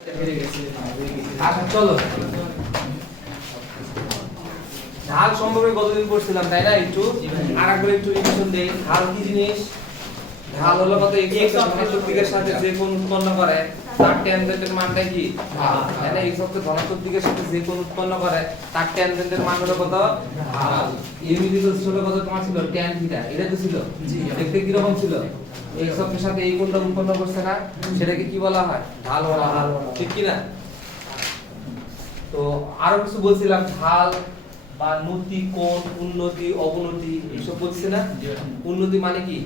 আচ্ছা চলো ঢাল সম্পর্কে কতদিন পড়ছিলাম তাই না একটু আরেকবার একটু রিভিশন দেই। ঢাল কি জিনিস? ঢাল হলো কত x ধনাত্মক দিকের সাথে যে কোণ উৎপন্ন করে তার ট্যানজেন্টের মানটা কি ঢাল। তাই না? x অক্ষের ধনাত্মক দিকের সাথে যে কোণ উৎপন্ন করে তার ট্যানজেন্টের মান হলো কত ঢাল। ইউনিট হলো কত তোমার ছিল tan থিটা, এটা তো ছিল দেখতে কি রকম ছিল? x অক্ষের সাথে এই কোণটা উৎপন্ন করছে না, সেটাকে কি বলা হয়? ঢাল বলা হয়, ঠিক কি না? তো আরো কিছু বলছিলাম, ঢাল বা নতি, কোণ, উন্নতি, অবনতি এইসব বলছি না? উন্নতি মানে কি?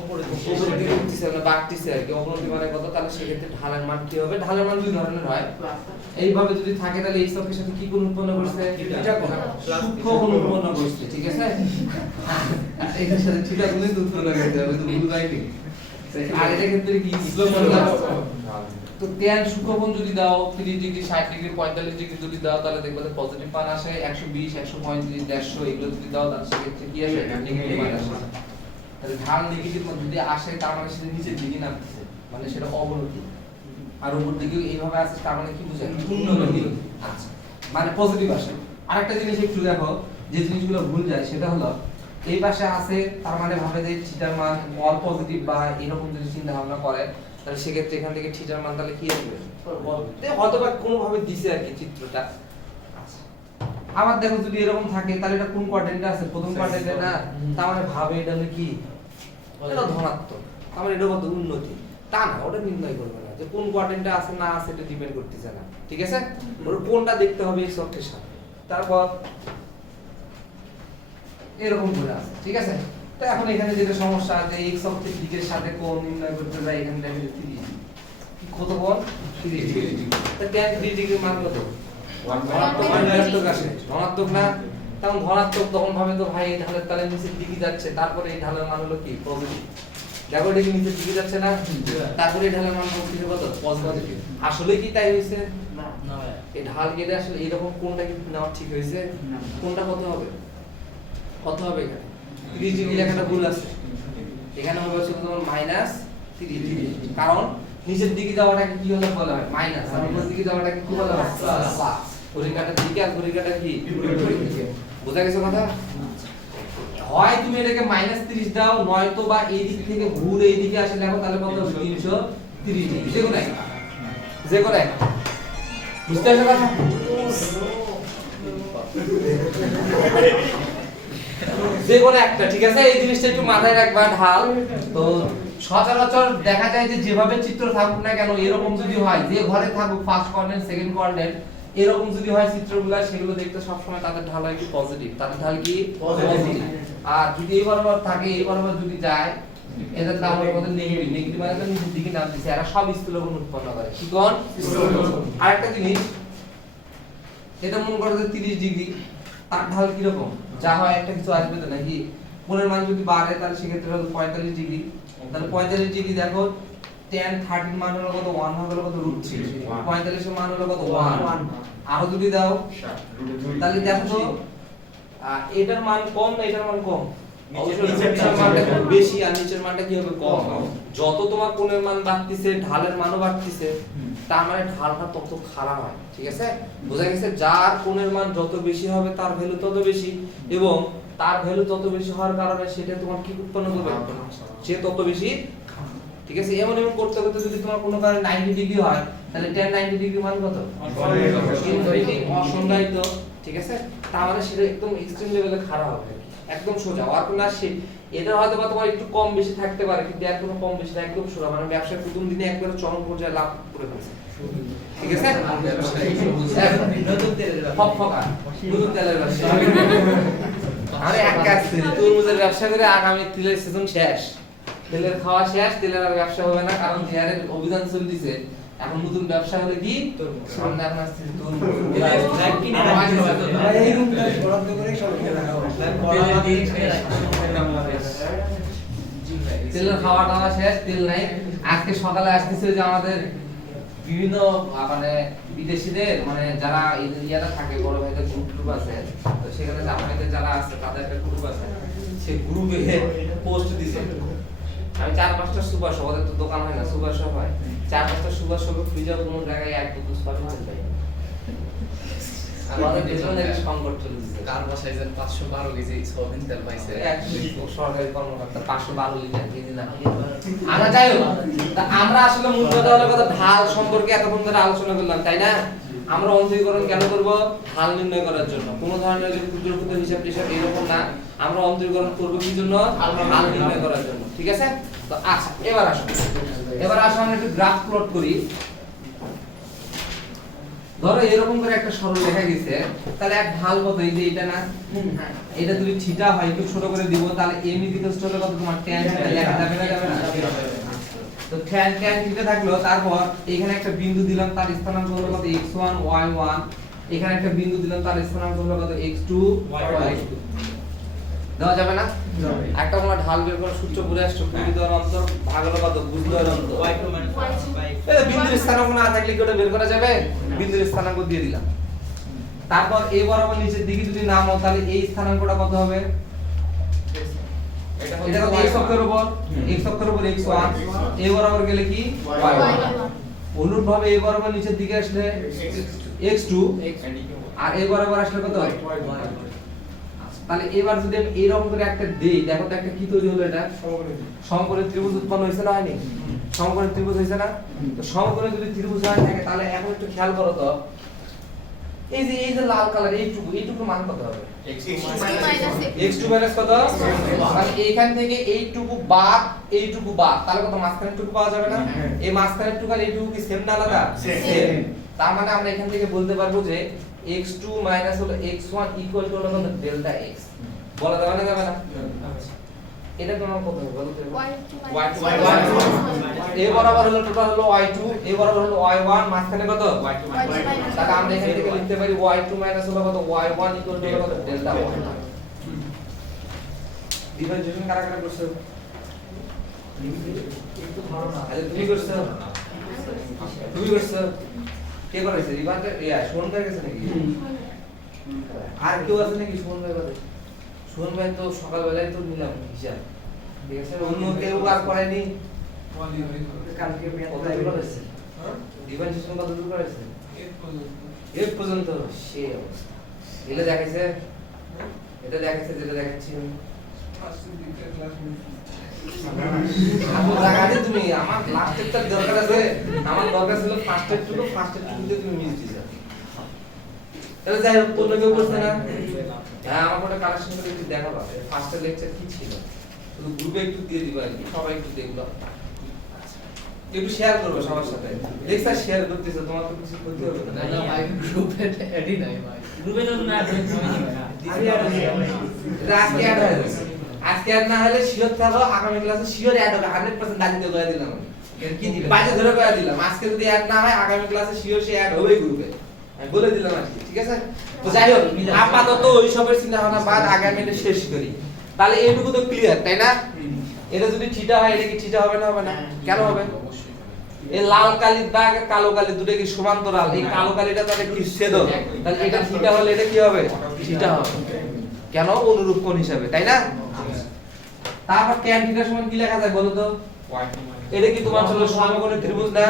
উপরের দিকে উঠতেছে না বাড়তেছে আর কি। অবনতি মানে কত? তাহলে সেক্ষেত্রে ঢালের মান কি হবে? ঢালের মান দুই ধরনের হয়। এইভাবে যদি থাকে তাহলে এই অক্ষের সাথে কি কোণ উৎপন্ন করছে? থিটা কোণ, সূক্ষ্ম কোণ উৎপন্ন করছে, ঠিক আছে? এর সাথে থিটা কোণ উৎপন্ন করতে হবে, তো ভুল হয়নি। আর এর ক্ষেত্রে কি তো tan সূক্ষ্মকোণ যদি দাও 30 ডিগ্রি, 60 ডিগ্রি, 45 ডিগ্রি যদি দাও তাহলে দেখবে যে পজিটিভ মান আসে। 120, 135, 150 এগুলো যদি দাও তাহলে সেক্ষেত্রে কি আসে? নেগেটিভ মান আসে। তাহলে ঢাল নেগেটিভ মান যদি আসে তার মানে সেটা নিচের দিকে নামতেছে, মানে সেটা অবনতি। আর উপর দিকে এইভাবে আসে তার মানে কি বোঝায়? উন্নতি। আচ্ছা, মানে পজিটিভ আসে। আরেকটা জিনিস একটু দেখো, যে জিনিসগুলো ভুল যায় সেটা হলো এই পাশে আছে তার মানে ভাবে যে থিটার মান অল পজিটিভ বা এরকম যদি চিন্তা ভাবনা করে তাহলে সেক্ষেত্রে এখান থেকে থিটার মান তাহলে কি আসবে? হয়তোবা কোনো ভাবে দিছে আর কি চিত্রটা। আচ্ছা, আবার দেখো যদি এরকম থাকে তাহলে এটা কোন কোয়াড্রেন্টে আছে? প্রথম কোয়াড্রেন্টে না, তার মানে ভাবে এটা হলো কি? এটা ধনাত্মক, তার মানে এটা কত? উন্নতি। তা না, ওটা নির্ণয় করবে না যে কোন কোয়াড্রেন্টে আছে না আছে, এটা ডিপেন্ড করতেছে না, ঠিক আছে? ওর কোনটা দেখতে হবে এই অক্ষের সাথে। তারপর এরকম করে আছে, ঠিক আছে? তো এখন এখানে যেটা সমস্যা আছে, x অক্ষের দিকের সাথে কোণ নির্ণয় করতে যাই, এখানে দেখো 30 কি কত কোণ? 30 ডিগ্রি। তো tan 30 ডিগ্রির মান কত? 1.5 ধনাত্মক আসে, ধনাত্মক না? তখন ধনাত্মক তখন ভাবে তো ভাই এই ঢালের তালে নিচের দিকে যাচ্ছে, তারপরে এই ঢালের মান হলো কি? পজিটিভ। দেখো এটা কি নিচের দিকে যাচ্ছে না? তারপরে এই ঢালের মান পজিটিভ কত? পজিটিভ। আসলে কি তাই হইছে? না না, এই ঢাল কেটে আসলে এরকম কোণটা কি নেওয়া ঠিক হইছে? কোণটা কত হবে? কত হবে এখানে? 30 ডিগ্রি লেখাটা ভুল আছে, এখানে হবে হচ্ছে তোমার -30, কারণ নিচের দিকে যাওয়াটাকে কি হলো বলা হয়? মাইনাস, আর উপরের দিকে যাওয়াটাকে কি বলা হয়? প্লাস। ঘড়ির কাঁটার দিকে আর ঘড়ির কাঁটার কি বিপরীত দিকে। বোঝা গেছে কথা? হয় তুমি এটাকে -30 দাও, নয়তো বা এই দিক থেকে ঘুরে এই দিকে আসে লেখো, তাহলে কত হবে? 330 ডিগ্রি। যে কোনো একটা, যে কোনো একটা। বুঝতে পারছো কথা? যে কোনো একটা, ঠিক আছে? এই জিনিসটা একটু মাথায় রাখবা। ঢাল তো সচরাচর দেখা যায় যে যেভাবে চিত্র থাকুক না কেন, এরকম যদি হয়, যে ঘরে থাকুক ফার্স্ট কোয়াড্রেন্ট, সেকেন্ড কোয়াড্রেন্ট, এরকম যদি হয় চিত্রগুলো, সেগুলো দেখতে সবসময় তাদের ঢাল হয় কি? পজিটিভ। তাদের ঢাল কি? পজিটিভ। আর যদি এই বরাবর থাকে, এই বরাবর যদি যায়, এদের নাম হলো কত? নেগেটিভ। নেগেটিভ মানে তো নিচের দিকে নামতেছে। এরা সব স্থূল কোণ উৎপন্ন করে। কি কোণ? স্থূল কোণ। আরেকটা জিনিস, এটা মনে করো যে 30 ডিগ্রি, তার ঢাল কি রকম? যা হয় একটা কিছু আসবে তো নাকি? কোণের মান যদি বাড়ে তাহলে সেক্ষেত্রে হলো 45 ডিগ্রি। তাহলে 45 ডিগ্রি দেখো, tan 30 মান হলো কত? 1 হবে হলো কত? √3। 45 এর মান হলো কত? 1। আরো যদি দাও তাহলে দেখো তো এটার মান কম না এটার মান কম? নিচের মানটা খুব বেশি আর নিচের মানটা কি হবে? কম। যত তোমার কোণের মান বাড়তিছে ঢালের মানও বাড়তিছে, তার মানে ঢালটা তত খারাপ হয়, ঠিক আছে? বোঝা গেছে? যার কোণের মান যত বেশি হবে তার ভ্যালু তত বেশি, এবং তার ভ্যালু তত বেশি হওয়ার কারণে সেটা তোমার কি উৎপন্ন করবে? সে তত বেশি, ঠিক আছে? এমন এমন করতে করতে যদি তোমার কোনো কারণে 90 ডিগ্রি হয় তাহলে tan 90 ডিগ্রি মান কত? অসংজ্ঞায়িত, ঠিক আছে? তার মানে সেটা একদম এক্সট্রিম লেভেলে খারাপ হবে, একদম সোজা। আর কোনো সে এটা হয়তো বা তোমার একটু কম বেশি থাকতে পারে, কিন্তু এর কোনো কম বেশি না, একদম সোজা। মানে ব্যবসার প্রথম দিনে একবারে চরম পর্যায়ে লাভ করে ফেলছে, ঠিক আছে? নতুন তেলের ব্যবসা। আরে এক কাজ করি, তরমুজের ব্যবসা করে আগামী তেলের সিজন শেষ, তেলের খাওয়া শেষ, তেলের আর ব্যবসা হবে না, কারণ জিআরের অভিযান চলতেছে। এখন নতুন ব্যবসা হলে কি? সামনে আপনার তেলের খাওয়া টাওয়া শেষ, তেল নাই। আজকে সকালে আসতেছে যে আমাদের বিভিন্ন মানে বিদেশিদের, মানে যারা ইয়ারা থাকে, বড় ভাইদের গ্রুপ আছে, তো সেখানে জাপানিদের যারা আছে তাদের একটা গ্রুপ আছে, সেই গ্রুপে পোস্ট দিছে আমি 4-5টা সুপার শপ, ওদের তো দোকান হয় না, সুপার শপ হয়, 4-5টা সুপার শপে খুঁজে কোনো জায়গায় এক বোতল পাবেন পাই না। আমাদের পেছনে একটা সংকট চলে যাচ্ছে। কার বাসায় যে 512 কেজি সয়াবিন তেল পাইছে, এক সরকারি কর্মকর্তা 512 লিটার কেজি না। আমরা যাই হোক, তা আমরা আসলে মূল কথা হলো কথা ঢাল সম্পর্কে এতক্ষণ ধরে আলোচনা করলাম, তাই না? আমরা অন্তরীকরণ কেন করব? ঢাল নির্ণয় করার জন্য। কোনো ধরনের যে ক্ষুদ্র ক্ষুদ্র হিসাব টিসাব এরকম না, আমরা অন্তরীকরণ করব কি জন্য? ঢাল নির্ণয় করার জন্য। ঠিক আছে? তো আচ্ছা, এবার আসুন আমরা একটু গ্রাফ প্লট করি। ধরো এরকম করে একটা সরল লেখা গেছে, তাহলে এক ঢাল কত? এই যে এটা না, এটা যদি থিটা হয় একটু ছোট করে দিব, তাহলে m = হলো কত তোমার tan থিটা লেখা যাবে না, যাবে না? তো tan থিটা থাকলো, তারপর এখানে একটা বিন্দু দিলাম, তার স্থানাঙ্ক হলো কত? x1 y1, এখানে একটা বিন্দু দিলাম, তার স্থানাঙ্ক হলো কত? x2 y2। দেওয়া যাবে না? যাবে। একটা আমরা ঢাল বের করার সূত্র পড়ে আসছো, ভূমি দ্বারা অন্তর ভাগ হলো কত? ভুজ দ্বারা অন্তর y2 - এই বিন্দুর স্থানাঙ্ক না থাকলে কি ওটা বের করা যাবে? বিন্দুর স্থানাঙ্ক দিয়ে দিলাম। তারপর a বরাবর নিচের দিকে যদি নামো, তাহলে এই স্থানাঙ্কটা কত হবে? এটা কত? x অক্ষের উপর x1, a বরাবর গেলে কি y1। অনুরূপভাবে a বরাবর নিচের দিকে আসলে x2, আর a বরাবর আসলে কত? তাহলে এবার যদি আমি এরকম করে একটা দেই, দেখো তো একটা কি তৈরি হলো? এটা সমকোণী ত্রিভুজ উৎপন্ন হয়েছে না, হয়নি? সমকোণী ত্রিভুজ হয়েছে না? তো সমকোণী যদি ত্রিভুজ হয় থাকে, তাহলে এখন একটু খেয়াল করো তো, এই যে লাল কালার এইটুকু মান কত হবে? x2 - কত? মানে এইখান থেকে এইটুকু বাদ, তাহলে কত? মাঝখানের টুকু পাওয়া যাবে না? এই মাঝখানের টুকু আর এইটুকু কি সেম না আলাদা? সেম। তার মানে আমরা এখান থেকে বলতে পারবো যে x2 - হলো x1 = হলো কত? Delta x। বলা যাবে না, যাবে না? এটা তোমার কত হবে বলো তো? y2 a বরাবর হলো টোটাল হলো y2, a বরাবর হলো y1, মাঝখানে কত? y2 তাহলে আমরা এখান থেকে লিখতে পারি y2 - হলো কত? y1 = হলো কত? Delta y। ডিফারেন্সিয়েশন কারা কারা করছো? একটু ধরো না। আরে তুমি করছো? তুমি করছো? কে করেছে? রিভার্ট শোন ভাই গেছে নাকি? আর কেউ আছে নাকি শোন ভাই বাদে? শোন ভাই তো সকালবেলায় তো নিলাম হিসাব, ঠিক আছে? অন্য কেউ আর করেনি? কালকে কত দূর করেছে? ডিফারেন্সিয়েশন কত দূর করেছে? 1 পর্যন্ত। সেই অবস্থা এটা দেখাইছে, এটা দেখাইছে, যেটা দেখাচ্ছি আমি তুমি আমার লাস্টেরটা দরকার আছে, আমার দরকার ছিল ফার্স্টের টুকুতে তুমি মিস দিছো। তাহলে যাই হোক, তোমরা কেউ করছে না? হ্যাঁ, আমার কোটা কালেকশন করে একটু দেখাবো ফার্স্টের লেকচার কি ছিল, শুধু গ্রুপে একটু দিয়ে দিবা আর কি, সবাই একটু দেখলো, একটু শেয়ার করবে সবার সাথে। লেকচার শেয়ার করতেছো, তোমার তো কিছু করতে হবে না। না ভাই, গ্রুপে এডই নাই ভাই, গ্রুপে তো না এটা আজকে অ্যাড হয়ে যাবে। আজকে অ্যাড না হলে শিওর থাকো, আগামী ক্লাসে শিওর অ্যাড হবে, 100% দাঁড়িয়ে করে দিলাম আমি। কি দিবে? বাইরে ধরে করে দিলাম। আজকে যদি অ্যাড না হয়, আগামী ক্লাসে শিওর সে অ্যাড হবে গ্রুপে। আমি বলে দিলাম আর কি, ঠিক আছে? তো যাই হোক, আপাতত ওই সবের চিন্তা ভাবনা বাদ, আগামীতে শেষ করি। তাহলে এইটুকু তো ক্লিয়ার, তাই না? এটা যদি থিটা হয়, এটা কি থিটা হবে না, হবে না? কেন হবে? এই লাল কালির দাগ আর কালো কালি দুটো কি সমান্তরাল? এই কালো কালিটা তাহলে কি ছেদক? তাহলে এটা থিটা হলে এটা কি হবে? থিটা হবে। কেন? অনুরূপ কোণ হিসাবে, তাই না? তারপর tan থিটার সমান কি লেখা যায় বলো তো? এটা কি তোমার হলো সমকোণী ত্রিভুজ না?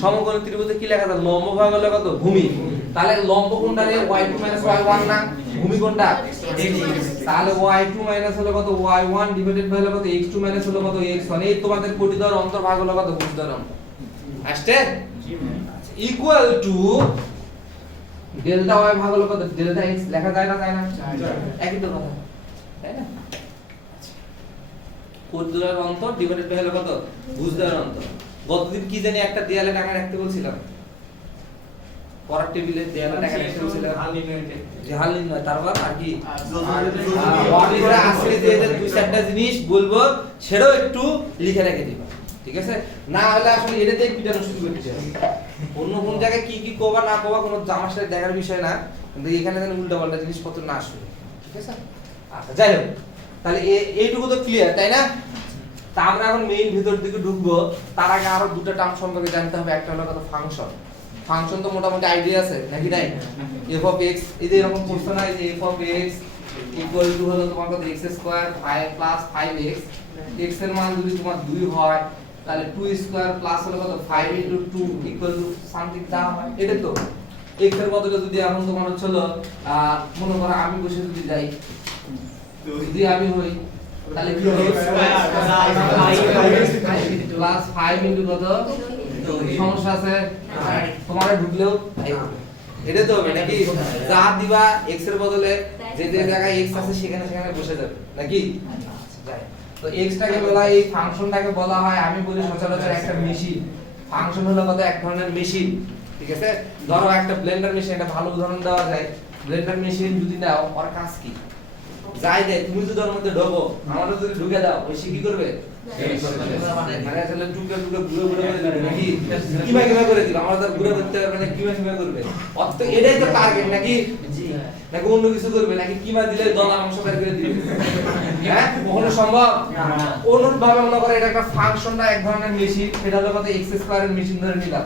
সমকোণী ত্রিভুজে কি লেখা যায়? লম্ব ভাগ হলো কত? ভূমি। তাহলে লম্ব কোণটা রে y2 - y1 না? ভূমি কোণটা তাহলে y2 - হলো কত? y1 ডিভাইডেড বাই হলো কত? x2 - হলো কত? x1। এই তোমাদের কোটি দ্বারা অন্তর ভাগ হলো কত? ভুজ দ্বারা অন্তর। আসছে? ইকুয়াল টু ডেল্টা y ভাগ হলো কত? Delta x। লেখা যায় না, যায় না? একই তো কথা, তাই না? কোট দ্বারা অন্তর ডিভাইডেড বাই হলো কত? ভুজ দ্বারা অন্তর। গতদিন কি জানি একটা দেয়ালে টাকা রাখতে বলছিলাম, পড়ার টেবিলে দেয়ালে টাকা রাখতে বলছিলাম, হাল নির্ণয়। তারপর আর কি ওয়ার্ডে করে আজকে যে দুই চারটা জিনিস বলবো, সেটাও একটু লিখে রেখে দিবা, ঠিক আছে? না হলে আসলে এটাতেই পিটানো শুরু করতে হবে। অন্য কোন জায়গায় কি কি কোবা না কোবা কোনো জামার সাথে দেখার বিষয় না, কিন্তু এখানে যেন উল্টাপাল্টা জিনিসপত্র না আসে, ঠিক আছে? আচ্ছা, যাই হোক, তাহলে এইটুকু তো ক্লিয়ার, তাই না? তা আমরা এখন মেইন ভিতর দিকে ঢুকবো। তার আগে আরো দুটো টার্ম সম্পর্কে জানতে হবে। একটা হলো কত? ফাংশন। ফাংশন তো মোটামুটি আইডিয়া আছে নাকি নাই? f of x, এই যে এরকম প্রশ্ন না, এই যে f of x equal to হলো তোমার কত x square 5 plus 5x x এর মান যদি তোমার 2 হয় তাহলে 2 স্কয়ার প্লাস হলো কত 5 ইনটু 2 ইকুয়াল টু সামথিং দা হয় এটা তো x এর বদলে যদি এখন তোমার হচ্ছে হলো মনে করো আমি বসে যদি যাই যদি আমি হই তাহলে কি হবে প্লাস 5 ইনটু কত সমস্যা আছে তোমারে ঢুকলেও এটা তো হবে নাকি যা দিবা x এর বদলে যে যে জায়গায় x আছে সেখানে সেখানে বসে যাবে নাকি তো x টাকে বলা এই ফাংশনটাকে বলা হয় আমি বলি সচরাচর একটা মেশিন ফাংশন হলো কত এক ধরনের মেশিন ঠিক আছে ধরো একটা ব্লেন্ডার মেশিন একটা ভালো উদাহরণ দেওয়া যায় ব্লেন্ডার মেশিন যদি নাও ওর কাজ কি যাই দেয় তুমি যদি ওর মধ্যে ঢোকো আমারও যদি ঢুকে দাও ওই সে কি করবে মানে আসলে ঢুকে ঢুকে ঘুরে ঘুরে করে দিবে নাকি কিভাবে করে দিবে আমরা তো ঘুরে করতে মানে কিভাবে করবে অত এটাই তো টার্গেট নাকি নাকি অন্য কিছু করবে নাকি কিমা দিলে দলা অংশ বের করে দিবে হ্যাঁ কখনো সম্ভব অনুরূপ ভাবে মনে করে এটা একটা ফাংশন না এক ধরনের মেশিন সেটা হলো কত এক্স স্কয়ারের মেশিন ধরে নিলাম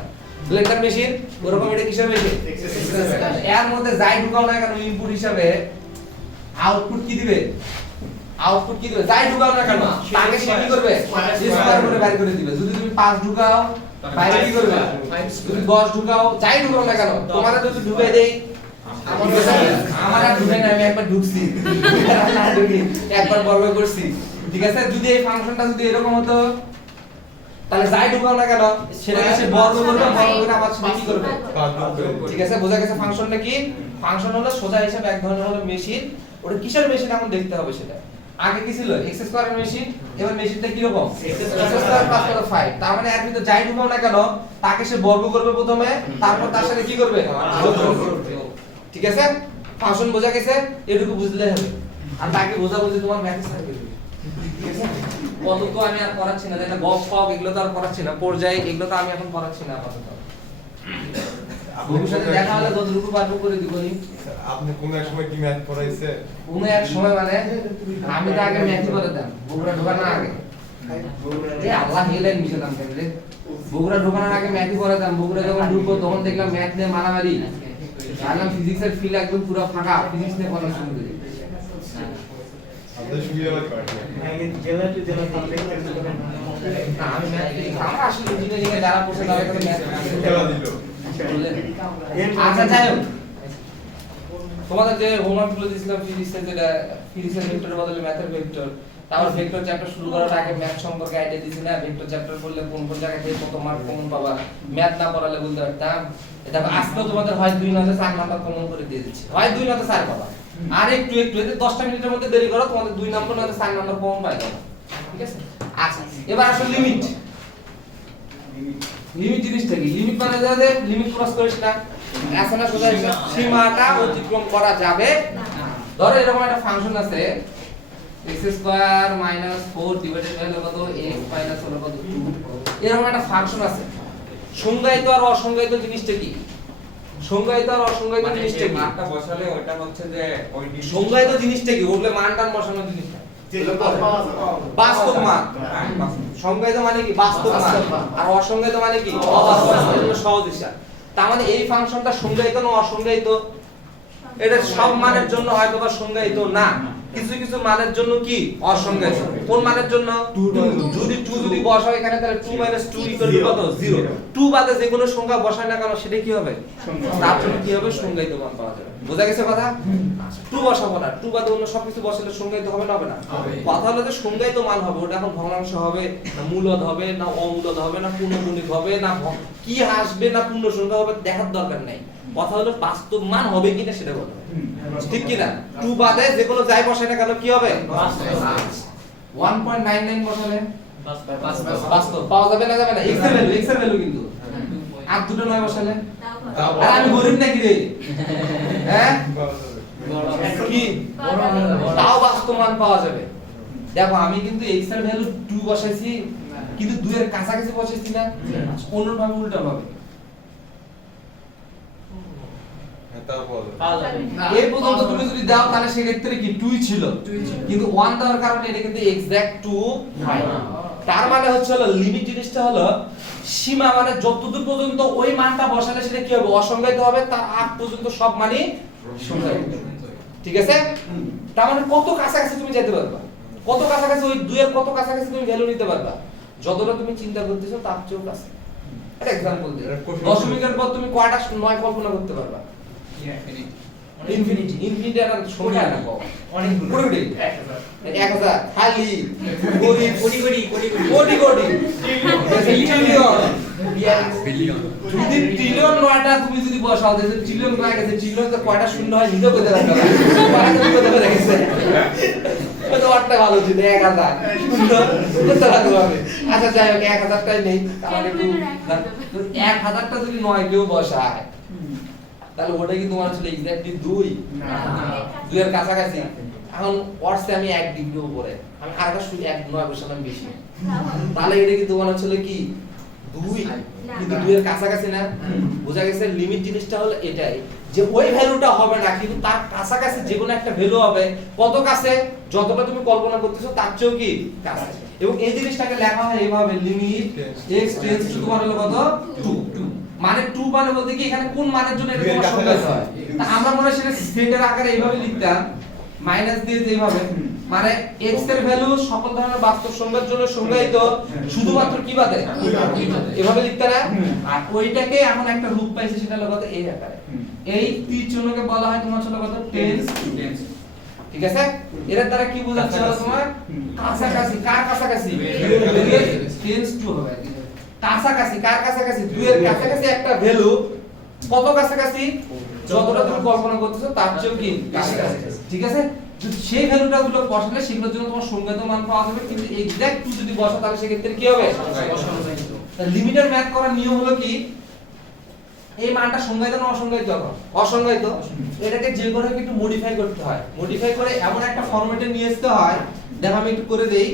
ব্লেন্ডার মেশিন ওরকম এটা কিসের মেশিন এর মধ্যে যাই ঢুকাও না কেন ইনপুট হিসাবে আউটপুট কি দিবে আউটপুট কি দিবে যাই ঢুকাও না কেন তাকে সে কি করবে স্কয়ার করে বের করে দিবে যদি তুমি 5 ঢুকাও বাইরে কি করবে যদি 10 ঢুকাও যাই ঢুকাও না কেন তোমারে যদি ঢুকে দেই আমার আর ঢুকে না আমি একবার ঢুকছি না ঢুকি একবার বর্গ করছি ঠিক আছে যদি এই ফাংশনটা যদি এরকম হতো তাহলে যাই ঢুকাও না কেন সেটাকে সে বর্গ করবে বর্গ করে আবার সে কি করবে ঠিক আছে বোঝা গেছে ফাংশনটা কি ফাংশন হলো সোজা হিসাবে এক ধরনের হলো মেশিন ওটা কিসের মেশিন এখন দেখতে হবে সেটা আগে কি ছিল x স্কয়ারের মেশিন এবার মেশিনটা কি রকম x স্কয়ার প্লাস 5 তার মানে এর ভিতরে যাই ঢুকাও না কেন তাকে সে বর্গ করবে প্রথমে তারপর তার সাথে কি করবে যোগ করবে ঠিক আছে ফাংশন বোঝা গেছে এটুকু বুঝলে হবে আর তাকে বোঝা বুঝি তোমার ম্যাথ সার্কেল ঠিক আছে কত তো আমি আর পড়াচ্ছি না যেটা গপ ফক এগুলো তো আর পড়াচ্ছি না পর্যায়ে এগুলো তো আমি এখন পড়াচ্ছি না আপাতত ভবিষ্যতে দেখা হলে যতটুকু পারবো করে দিবনি আপনি কোন এক সময় কি ম্যাথ পড়াইছে কোন এক সময় মানে আমি তো আগে ম্যাথই পড়াতাম বগুড়া ঢোকানোর আগে এই আল্লাহ হেলেন মিশালাম কেন রে বগুড়া ঢোকানোর আগে ম্যাথই পড়াতাম বগুড়া যখন ঢুকবো তখন দেখলাম ম্যাথ নিয়ে মারামারি জানলাম ফিজিক্সের ফিল একদম পুরো ফাঁকা ফিজিক্স নিয়ে পড়া শুরু করি আপনি সুবিধা পাবেন না আমি ম্যাথ আমরা আসলে ইঞ্জিনিয়ারিং এ যারা পড়ছে তারা করে ম্যাথ খেলা দিল আচ্ছা যাই হোক তোমাদের যে হোমওয়ার্ক গুলো দিয়েছিলাম ফিজিক্সের যেটা ফিজিক্সের ভেক্টরের বদলে ম্যাথের ভেক্টর তারপর ভেক্টর চ্যাপ্টার শুরু করার আগে ম্যাথ সম্পর্কে আইডিয়া দিছি না ভেক্টর চ্যাপ্টার পড়লে কোন কোন জায়গা থেকে কত মার্ক কমন পাবা ম্যাথ না পড়ালে বলতে পারতাম এটা আজকেও তোমাদের হয় 2 নয়তো 4 নাম্বার কমন করে দিয়ে দিচ্ছি হয় 2 নয়তো 4 পাবা আর একটু একটু এতে 10টা মিনিটের মধ্যে দেরি করো তোমাদের 2 নাম্বার নয়তো 4 নাম্বার কমন পাই যাবে ঠিক আছে আচ্ছা এবার আসলে লিমিট লিমিট জিনিসটা কি লিমিট মানে যাতে লিমিট ক্রস করিস না আসলে সোজা সীমাটা অতিক্রম করা যাবে না ধরো এরকম একটা ফাংশন আছে x square minus 4 divided by কত x মাইনাস হলো কত 2 এরকম একটা ফাংশন আছে সংজ্ঞায়িত আর অসংজ্ঞায়িত জিনিসটা কি সংজ্ঞায়িত আর অসংজ্ঞায়িত জিনিসটা কি মানটা বসালে ওটা হচ্ছে যে ওই সংজ্ঞায়িত জিনিসটা কি ওগুলো মানটান বসানো জিনিসটা বাস্তব মান সংজ্ঞায়িত মানে কি বাস্তব মান আর অসংজ্ঞায়িত মানে কি অবাস্তব সহজ হিসাব তার মানে এই ফাংশনটা সংজ্ঞায়িত না অসংজ্ঞায়িত এটা সব মানের জন্য হয়তো বা সংজ্ঞায়িত না কিছু কিছু মানের জন্য কি অসংজ্ঞায়িত কোন মানের জন্য 2 যদি 2 যদি বসাও এখানে তাহলে 2 - 2 কত 0 2 বাদে যে কোনো সংখ্যা বসায় না কেন সেটা কি হবে তার জন্য কি হবে সংজ্ঞায়িত মান পাওয়া যাবে বোঝা গেছে কথা 2 বসাবো না 2 বাদে অন্য সব কিছু বসালে সংজ্ঞায়িত হবে না হবে না কথা হলো যে সংজ্ঞায়িত মান হবে ওটা এখন ভগ্নাংশ হবে না মূলদ হবে না অমূলদ হবে না পূর্ণগুণিত হবে না কি আসবে না পূর্ণ সংখ্যা হবে দেখার দরকার নাই কথা হলো বাস্তব মান হবে কিনা সেটা বলতে ঠিক কি না 2 বাদে যে কোনো যাই বসায় না কেন কি হবে বাস্তব 1.99 বসালে বাস্তব পাওয়া যাবে না যাবে না x এর ভ্যালু কিন্তু আর দুটো নয় বসালে আর আমি গরিব নাকি রে হ্যাঁ কি তাও বাস্তব মান পাওয়া যাবে দেখো আমি কিন্তু x এর ভ্যালু 2 বসাইছি কিন্তু 2 এর কাছাকাছি বসাইছি না অন্যভাবে উল্টা হবে এই পর্যন্ত তুমি যদি দাও তাহলে সেক্ষেত্রে কি 2 ছিল কিন্তু 1 দেওয়ার কারণে এটা কিন্তু এক্সাক্ট 2 হয় না তার মানে হচ্ছে হলো লিমিট জিনিসটা হলো সীমা মানে যতদূর পর্যন্ত ওই মানটা বসালে সেটা কি হবে অসংজ্ঞায়িত হবে তার আগ পর্যন্ত সব মানই সংজ্ঞায়িত ঠিক আছে তার মানে কত কাছাকাছি তুমি যেতে পারবা, কত কাছাকাছি ওই 2 এর কত কাছাকাছি তুমি ভ্যালু নিতে পারবা, যতটা তুমি চিন্তা করতেছো তার চেয়েও কাছে। একটা এক্সাম্পল দিই, দশমিকের পর তুমি কয়টা 9 কল্পনা করতে পারবা? ইনফিনিটি। ইনফিনিটি একটা সংখ্যা না কও, অনেকগুলো। কোটি 1000 খালি কোটি কোটি কোটি কোটি কোটি ট্রিলিয়ন। যদি ট্রিলিয়ন 9টা তুমি যদি বসাও তাহলে ট্রিলিয়ন কয় গেছে, ট্রিলিয়ন তো কয়টা শূন্য হয় নিজে কইতে পারবে না, কয়টা তুমি কইতে পারবে গেছে তো আটটা ভালো ছিল 1000 শূন্য কত লাগবে হবে। আচ্ছা যাই হোক 1000টাই নেই, তাহলে একটু 1000টা যদি 9 কেউ বসায় তাহলে ওটা কি তোমার আসলে এক্স্যাক্টলি 2 না 2 এর কাছাকাছি। এখন ওয়াটসে আমি 1 ডিগ্রি উপরে, আমি আরেকটা শুধু 1 9 বসালাম বেশি, তাহলে এটা কি তোমার আসলে কি 2 কিন্তু 2 এর কাছাকাছি না? বোঝা গেছে লিমিট জিনিসটা হলো এটাই যে ওই ভ্যালুটা হবে না কিন্তু তার কাছাকাছি যে কোনো একটা ভ্যালু হবে, কত কাছে, যতটা তুমি কল্পনা করতেছো তার চেয়েও কি কাছে। এবং এই জিনিসটাকে লেখা হয় এইভাবে লিমিট x টেন্ডস টু তোমার হলো কত 2 মানে 2 মানে বলতে কি এখানে কোন মানের জন্য এটা তোমার সংজ্ঞায়িত হয়। তা আমরা মনে হয় সেটা সেটের আকারে এইভাবে লিখতাম মাইনাস দিয়ে এইভাবে, মানে x এর ভ্যালু সকল ধরনের বাস্তব সংখ্যার জন্য সংজ্ঞায়িত শুধুমাত্র কি বাদে এভাবে লিখতে না। আর ওইটাকে এখন একটা রূপ পাইছে সেটা হলো কত এই আকারে। এই তীর চিহ্নকে বলা হয় তোমার হলো কত টেন্স। ঠিক আছে, এর দ্বারা কি বোঝাচ্ছে হলো তোমার কাছাকাছি। কার কাছাকাছি? টেন্স টু হবে কাছাকাছি। কার কাছাকাছি? 2 এর কাছাকাছি একটা ভ্যালু, কত কাছাকাছি, যতটা তুমি কল্পনা করতেছো তার চেয়েও কি কাছাকাছি। ঠিক আছে, সেই ভ্যালুটা গুলো বসালে সেগুলোর জন্য তোমার সংজ্ঞায়িত মান পাওয়া যাবে, কিন্তু এক্সাক্ট 2 যদি বসাও তাহলে সেক্ষেত্রে কি হবে? অসংজ্ঞায়িত। লিমিটের ম্যাথ করার নিয়ম হলো কি এই মানটা সংজ্ঞায়িত না অসংজ্ঞায়িত? অসংজ্ঞায়িত। এটাকে যে করে একটু মডিফাই করতে হয়, মডিফাই করে এমন একটা ফরম্যাটে নিয়ে আসতে হয়। দেখো আমি একটু করে দেই,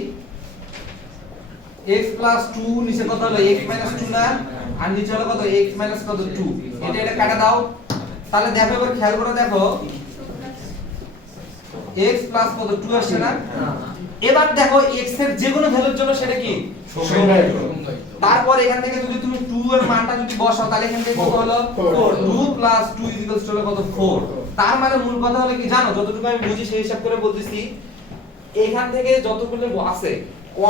x + 2 নিচে কত হলো x - 2 না, আর নিচে হলো কত x - কত 2, এটা কাটা দাও। তাহলে দেখো এবার খেয়াল করে দেখো x প্লাস কত 2 আসছে না। এবার দেখো x এর যে কোনো ভ্যালুর জন্য সেটা কি সংজ্ঞায়িত। তারপর এখান থেকে যদি তুমি 2 এর মানটা যদি বসাও তাহলে এখান থেকে কত হলো 4, 2 + 2 হলো কত 4। তার মানে মূল কথা হলো কি জানো, যতটুকু আমি বুঝি সেই হিসাব করে বলতেছি, এখান থেকে যতগুলো আছে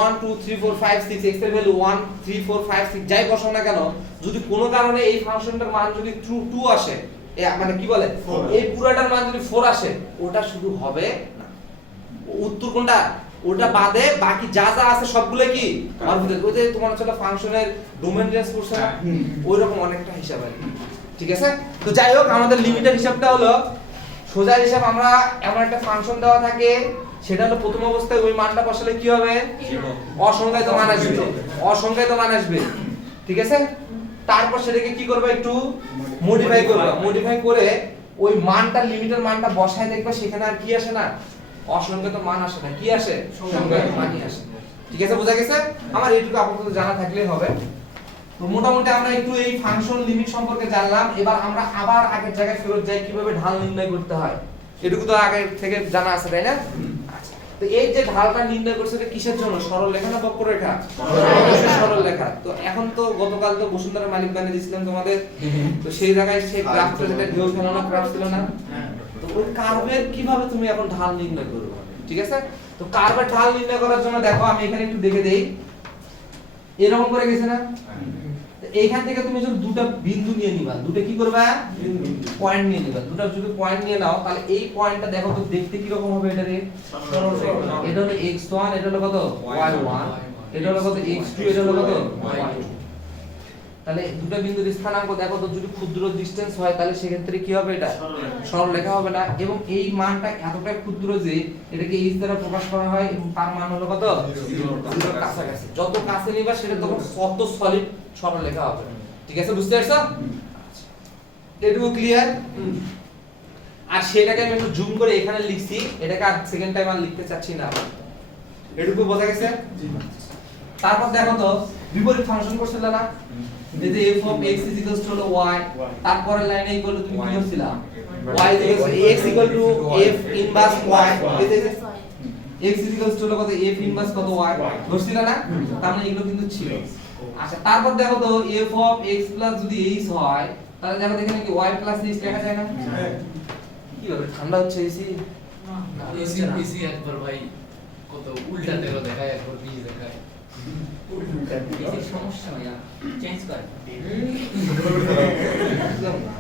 1 2 3 4 5 6 x এর ভ্যালু 1 3 4 5 6 যাই বসাও না কেন, যদি কোনো কারণে এই ফাংশনটার মান যদি 2 আসে, মানে কি বলে এই পুরাটার মান যদি 4 আসে, ওটা শুধু হবে না। উত্তর কোনটা? ওটা বাদে বাকি যা যা আছে সবগুলো কি অর্বিত। ওই যে তোমার হচ্ছে ফাংশনের ডোমেইন রেঞ্জ করছে না, ওই রকম অনেকটা হিসাব আছে। ঠিক আছে, তো যাই হোক আমাদের লিমিটের হিসাবটা হলো সোজা হিসাব। আমরা এমন একটা ফাংশন দেওয়া থাকে, সেটা হলো প্রথম অবস্থায় ওই মানটা বসালে কি হবে? অসংজ্ঞায়িত মান আসবে, অসংজ্ঞায়িত মান আসবে। ঠিক আছে, তারপর সেটাকে কি করবে? একটু মডিফাই করবে, মডিফাই করে ওই মানটা লিমিটের মানটা বসায় দেখবে সেখানে আর কি আসে না, অসংজ্ঞায়িত মান আসে না, কি আসে? সংজ্ঞায়িত মানই আসে। ঠিক আছে, বোঝা গেছে? আমার এইটুকু আপাতত জানা থাকলেই হবে। তো মোটামুটি আমরা একটু এই ফাংশন লিমিট সম্পর্কে জানলাম। এবার আমরা আবার আগের জায়গায় ফেরত যাই, কিভাবে ঢাল নির্ণয় করতে হয় এটুকু তো আগে থেকে জানা আছে, তাই না? তো এই যে ঢালটা নির্ণয় করছে এটা কিসের জন্য? সরল রেখা না বক্ররেখা? অবশ্যই সরল রেখা। তো এখন তো গতকাল তো বসুন্ধরা মালিক বানিয়ে দিয়েছিলেন তোমাদের, তো সেই জায়গায় সেই গ্রাফটা যেটা ঢেউ খেলানো গ্রাফ ছিল না, তো ওই কার্ভের কিভাবে তুমি এখন ঢাল নির্ণয় করবে? ঠিক আছে, তো কার্ভের ঢাল নির্ণয় করার জন্য দেখো আমি এখানে একটু দেখে দেই, এরকম করে গেছে না। এইখান থেকে তুমি যদি দুটো বিন্দু নিয়ে নিবা, দুটো কি করবা? পয়েন্ট নিয়ে নিবা। দুটো যদি পয়েন্ট নিয়ে নাও তাহলে এই পয়েন্টটা দেখো তো দেখতে কি রকম হবে? এটা রে সরল রেখা। এটা হলো x1, এটা হলো কত y1, এটা হলো কত x2, এটা হলো কত y2। তাহলে দুটো বিন্দুর স্থানাঙ্ক দেখো তো যদি ক্ষুদ্র ডিসটেন্স হয় তাহলে সেক্ষেত্রে কি হবে? এটা সরল রেখা হবে না। এবং এই মানটা এতটাই ক্ষুদ্র যে এটাকে h দ্বারা প্রকাশ করা হয় এবং তার মান হলো কত 0 এর কাছাকাছি। যত কাছে নিবা সেটা তখন কত সলিড সরল রেখা হবে। ঠিক আছে, বুঝতে পারছো? এটুকু ক্লিয়ার? আর সেটাকে আমি একটু জুম করে এখানে লিখছি, এটাকে আর সেকেন্ড টাইম আর লিখতে চাচ্ছি না। এটুকু বোঝা গেছে? তারপর দেখো তো বিপরীত ফাংশন করছিল না, যে f of x হলো y, তারপরের লাইনে ইকুয়াল তুমি কি করছিলা? y x f inverse y, x হলো কত f ইনভার্স কত y ধরছিলা না? তার মানে এগুলো কিন্তু ছিল। আচ্ছা, তারপর দেখো তো f of x প্লাস যদি h হয় তাহলে দেখো এখানে কি y প্লাস h লেখা যায় না? কি হবে? ঠান্ডা হচ্ছে এসি এসি এসি একবার ভাই কত উল্টা তেরো দেখায় একবার 20 দেখায় এসির সমস্যা ভাইয়া চেঞ্জ করে বুঝলাম না।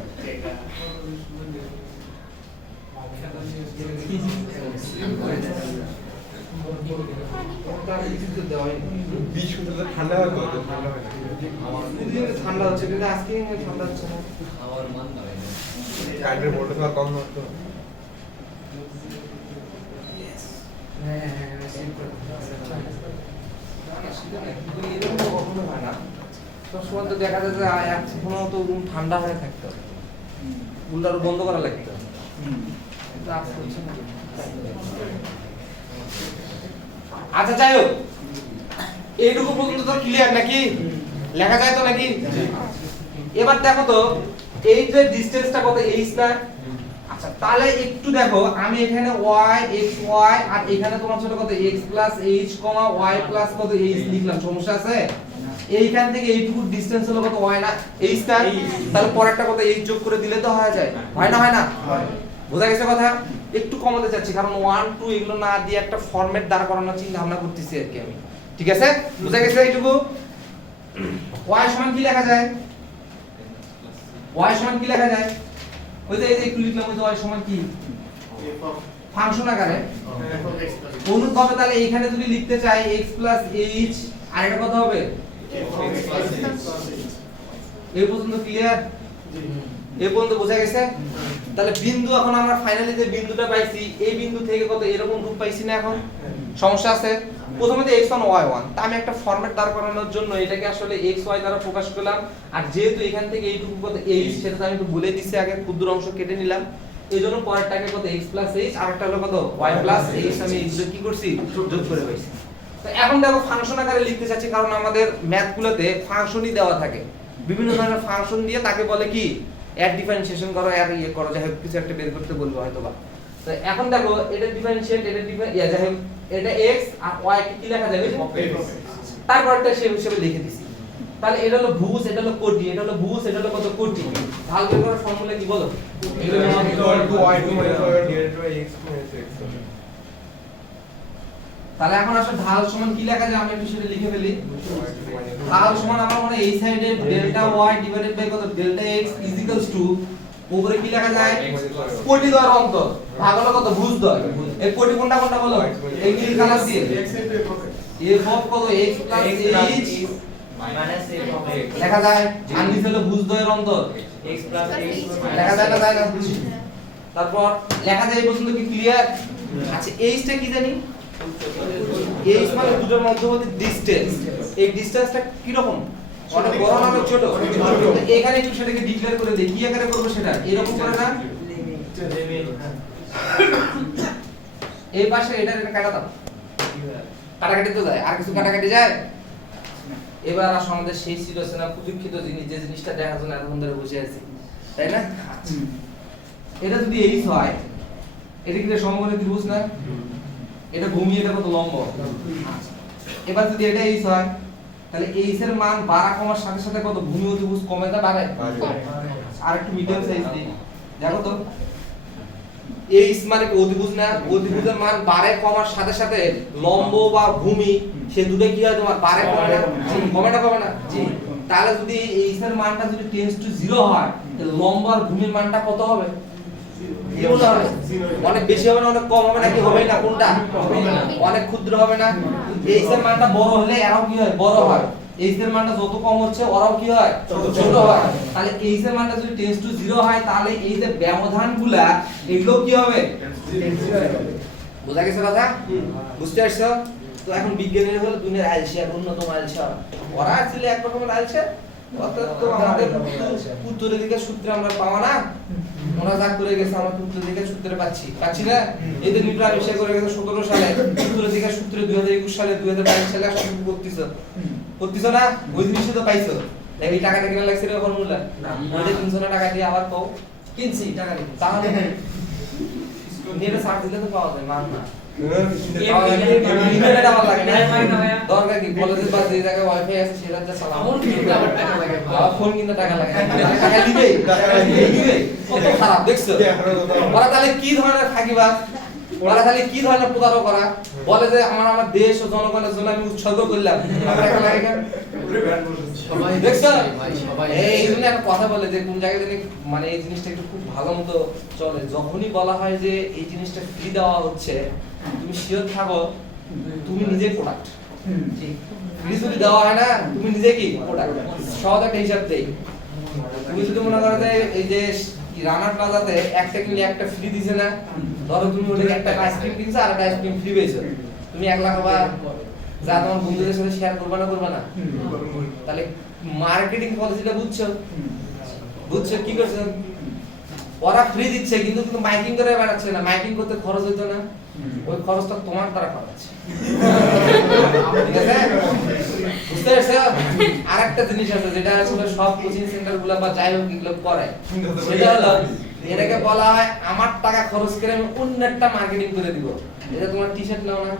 ওটা কিছু তো দেওয়াই নেই। বিশ ফুটে ঠান্ডা হয় তো ঠান্ডা হয় না আমার দুদিন ঠান্ডা হচ্ছে কিন্তু আজকে ঠান্ডা হচ্ছে না। আমার মান না ভাই কারেন্টের ভোল্টেজ কম হতো এরকম কখনো হয় না। সবসময় তো দেখা যায় যে এখনো তো room ঠান্ডা হয়ে থাকতো, কুলার বন্ধ করা লাগতো, কিন্তু আজ হচ্ছে না। আচ্ছা যাই হোক, এইটুকু পর্যন্ত তো ক্লিয়ার নাকি? লেখা যায় তো নাকি? এবার দেখো তো এই যে ডিসটেন্সটা কত h না? আচ্ছা তাহলে একটু দেখো, আমি এখানে y x y আর এখানে তোমার ছিল কত x plus h y plus কত h লিখলাম, সমস্যা আছে? এইখান থেকে এইটুকু ডিসটেন্স হলো কত y না h না? তাহলে পরেরটা কত h যোগ করে দিলে তো হয়ে যায়, হয় না? হয় না? বোঝা গেছে কথা? একটু কমাতে চাচ্ছি কারণ 1 2 এগুলো না দিয়ে একটা ফরম্যাট দাঁড় করানোর চিন্তা ভাবনা করতেছি আর কি আমি। ঠিক আছে? বোঝা গেছে এইটুকু? y সমান কি লেখা যায়? y সমান কি লেখা যায়? ওই যে এই যে একটু লিখলাম, ওই যে y সমান কি ফাংশন আকারে অনুরূপভাবে তাহলে এইখানে যদি লিখতে চাই x h আর এটা কত হবে এই পর্যন্ত ক্লিয়ার? এই পর্যন্ত বোঝা গেছে? তাহলে বিন্দু এখন আমরা ফাইনালি যে বিন্দুটা পাইছি এই বিন্দু থেকে কত এরকম রূপ পাইছি না? এখন সমস্যা আছে? প্রথমে তো x1 y1, তা আমি একটা ফরম্যাট দাঁড় করানোর জন্য এটাকে আসলে x y দ্বারা প্রকাশ করলাম, আর যেহেতু এখান থেকে এইটুকু কত h সেটা তো আমি একটু বলে দিছি আগে, ক্ষুদ্র অংশ কেটে নিলাম, এইজন্য পরেরটাকে কত x h আর একটা হলো কত y h, আমি এইগুলো কি করছি যোগ করে পাইছি। তো এখন দেখো ফাংশন আকারে লিখতে চাচ্ছি কারণ আমাদের ম্যাথগুলোতে ফাংশনই দেওয়া থাকে, বিভিন্ন ধরনের ফাংশন দিয়ে তাকে বলে কি এর ডিফারেন্সিয়েশন করো, এর ইয়ে করো, যাই হোক কিছু একটা বের করতে বলবো হয়তোবা। তো এখন দেখো এটা ডিফারেন্সিয়েট, এটা যাই হোক এটা x আর y কি লেখা যাবে? তারপরটা সেই হিসেবে লিখে দিছি। তাহলে এটা হলো ভুজ, এটা হলো কোটি, এটা হলো ভুজ, এটা হলো কত কোটি। ভাগ বের করার ফর্মুলা কি বলো? তাহলে এখন আসলে ঢাল সমান কি লেখা যায় আমি একটু সেটা লিখে ফেলি। ঢাল সমান আমার মনে এই সাইডে ডেল্টা y ডিভাইডেড বাই কত delta x is equals to উপরে কি লেখা যায় কোটি দ্বার অন্তর ভাগ হলো কত ভুজ দ্বার। এই কোটি কোনটা কোনটা বলো? এই নীল কালার দিয়ে f অফ কত x h লেখা যায়, আর নিচে হলো ভুজ দ্বয়ের অন্তর x plus h লেখা যায় না? যায় না? তারপর লেখা যায় এই পর্যন্ত কি ক্লিয়ার? আচ্ছা h টা কি জানি? h মানে দুটোর মধ্যবর্তী ডিসটেন্স। এই ডিসটেন্সটা কি রকম? অনেক বড় না অনেক ছোট? এখানে একটু সেটাকে ডিক্লেয়ার করে দেই, কি আকারে করব সেটা? এরকম করে না? এই পাশে এটা কাটা দাও, কাটাকাটি তো যায়, আর কিছু কাটাকাটি যায়? এবার আসলে আমাদের সেই সিচুয়েশনে প্রতীক্ষিত জিনিস, যে জিনিসটা দেখার জন্য এতক্ষণ ধরে বসে আছি, তাই না? এটা যদি h হয়, এটা কি সমকোণী ত্রিভুজ না? এটা ভূমি, এটা কত লম্ব। এবার যদি এটা h হয় তাহলে h এর মান বাড়া কমার সাথে সাথে কত ভূমি অতিভুজ কমে না বাড়ে? আর একটু মিডিয়াম সাইজ দিই, দেখো তো h মানে কি অতিভুজ না? অতিভুজের মান বাড়ে কমার সাথে সাথে লম্ব বা ভূমি সে দুটো কি হয় তোমার বাড়ে কমে না? কমে না? কমে না? জি। তাহলে যদি h এর মানটা যদি টেন্ডস টু 0 হয় তাহলে লম্ব আর ভূমির মানটা কত হবে? অনেক বেশি হবে না অনেক কম হবে নাকি? হবে না? কোনটা? অনেক ক্ষুদ্র হবে না? h এর মানটা বড় হলে এরাও কি হয়? বড় হয়। h এর মানটা যত কম হচ্ছে ওরাও কি হয়? ছোট হয়। তাহলে h এর মানটা যদি টেন্ডস টু 0 হয় তাহলে এই যে ব্যবধানগুলা এগুলো কি হবে? বোঝা গেছে কথা? বুঝতে পারছো? তো এখন বিজ্ঞানীরা হলো দুনিয়ার আলসে, অন্যতম আলসে। ওরা ছিল এক রকমের আলসে, অর্থাৎ তো আমাদের উত্তরের দিকে সূত্র আমরা পাওয়া না, ওরা যা করে গেছে আমরা উত্তর দিকে সূত্রে পাচ্ছি না। এই যে নিউটন আবিষ্কার করে গেছে 17 সালে, উত্তরের দিকে সূত্রে 2021 সালে 2022 সালে আসলে করতেছো না? ওই জিনিসটা তো পাইছো। এই টাকাটা কিনা লাগছে রে ফর্মুলা না, ওইটা 300 টাকা দিয়ে আবার কও কিনছি টাকা দিয়ে, তাহলে নেটে সার্চ দিলে তো পাওয়া যায়, মান না ইন্টারনেট আমার লাগে না। দরকার কি কলেজের পাশে যে জায়গায় ওয়াইফাই আছে সেটা যা চালাও, ফোন কিনতে আবার টাকা লাগে। ফোন কিনতে টাকা লাগে, টাকা দিবে? কত খারাপ দেখছো ওরা। তাহলে কি ধরনের ফাঁকিবাজ? ওরা খালি কি ধরনের প্রতারণা করা বলে যে আমার দেশ ও জনগণের জন্য আমি উৎসর্গ করলাম আমার এখন লাগে কেন? সবাই দেখছো? ভাই সবাই এই জন্য একটা কথা বলে যে কোন জায়গায় জানি মানে এই জিনিসটা একটু খুব ভালো মতো চলে যখনই বলা হয় যে এই জিনিসটা ফ্রি দেওয়া হচ্ছে তুমি শিওর থাকো তুমি নিজে প্রোডাক্ট ফ্রি যদি দেওয়া হয় না তুমি নিজে কি প্রোডাক্ট সহজ একটা হিসাব দেই তুমি যদি মনে করো যে এই যে রানা প্লাজাতে একটা কিনলে একটা ফ্রি দিছে না ধরো তুমি ওটাকে একটা আইসক্রিম কিনছো আর একটা আইসক্রিম ফ্রি পেয়েছো তুমি 1 লাখ আবার যা তোমার বন্ধুদের সাথে শেয়ার করবা না তাহলে মার্কেটিং পলিসিটা বুঝছো কি করছো ওরা ফ্রি দিচ্ছে কিন্তু তুমি মাইকিং করে বেড়াচ্ছে না মাইকিং করতে খরচ হইতো না ওই খরচটা তোমার দ্বারা করাচ্ছে ঠিক আছে বুঝতে পারছো আরেকটা জিনিস আছে যেটা আসলে সব কোচিং সেন্টার গুলো বা যাই হোক এগুলো করে সেটা হলো এটাকে বলা হয় আমার টাকা খরচ করে আমি অন্যটা মার্কেটিং করে দিব এটা তোমার টি-শার্ট নাও না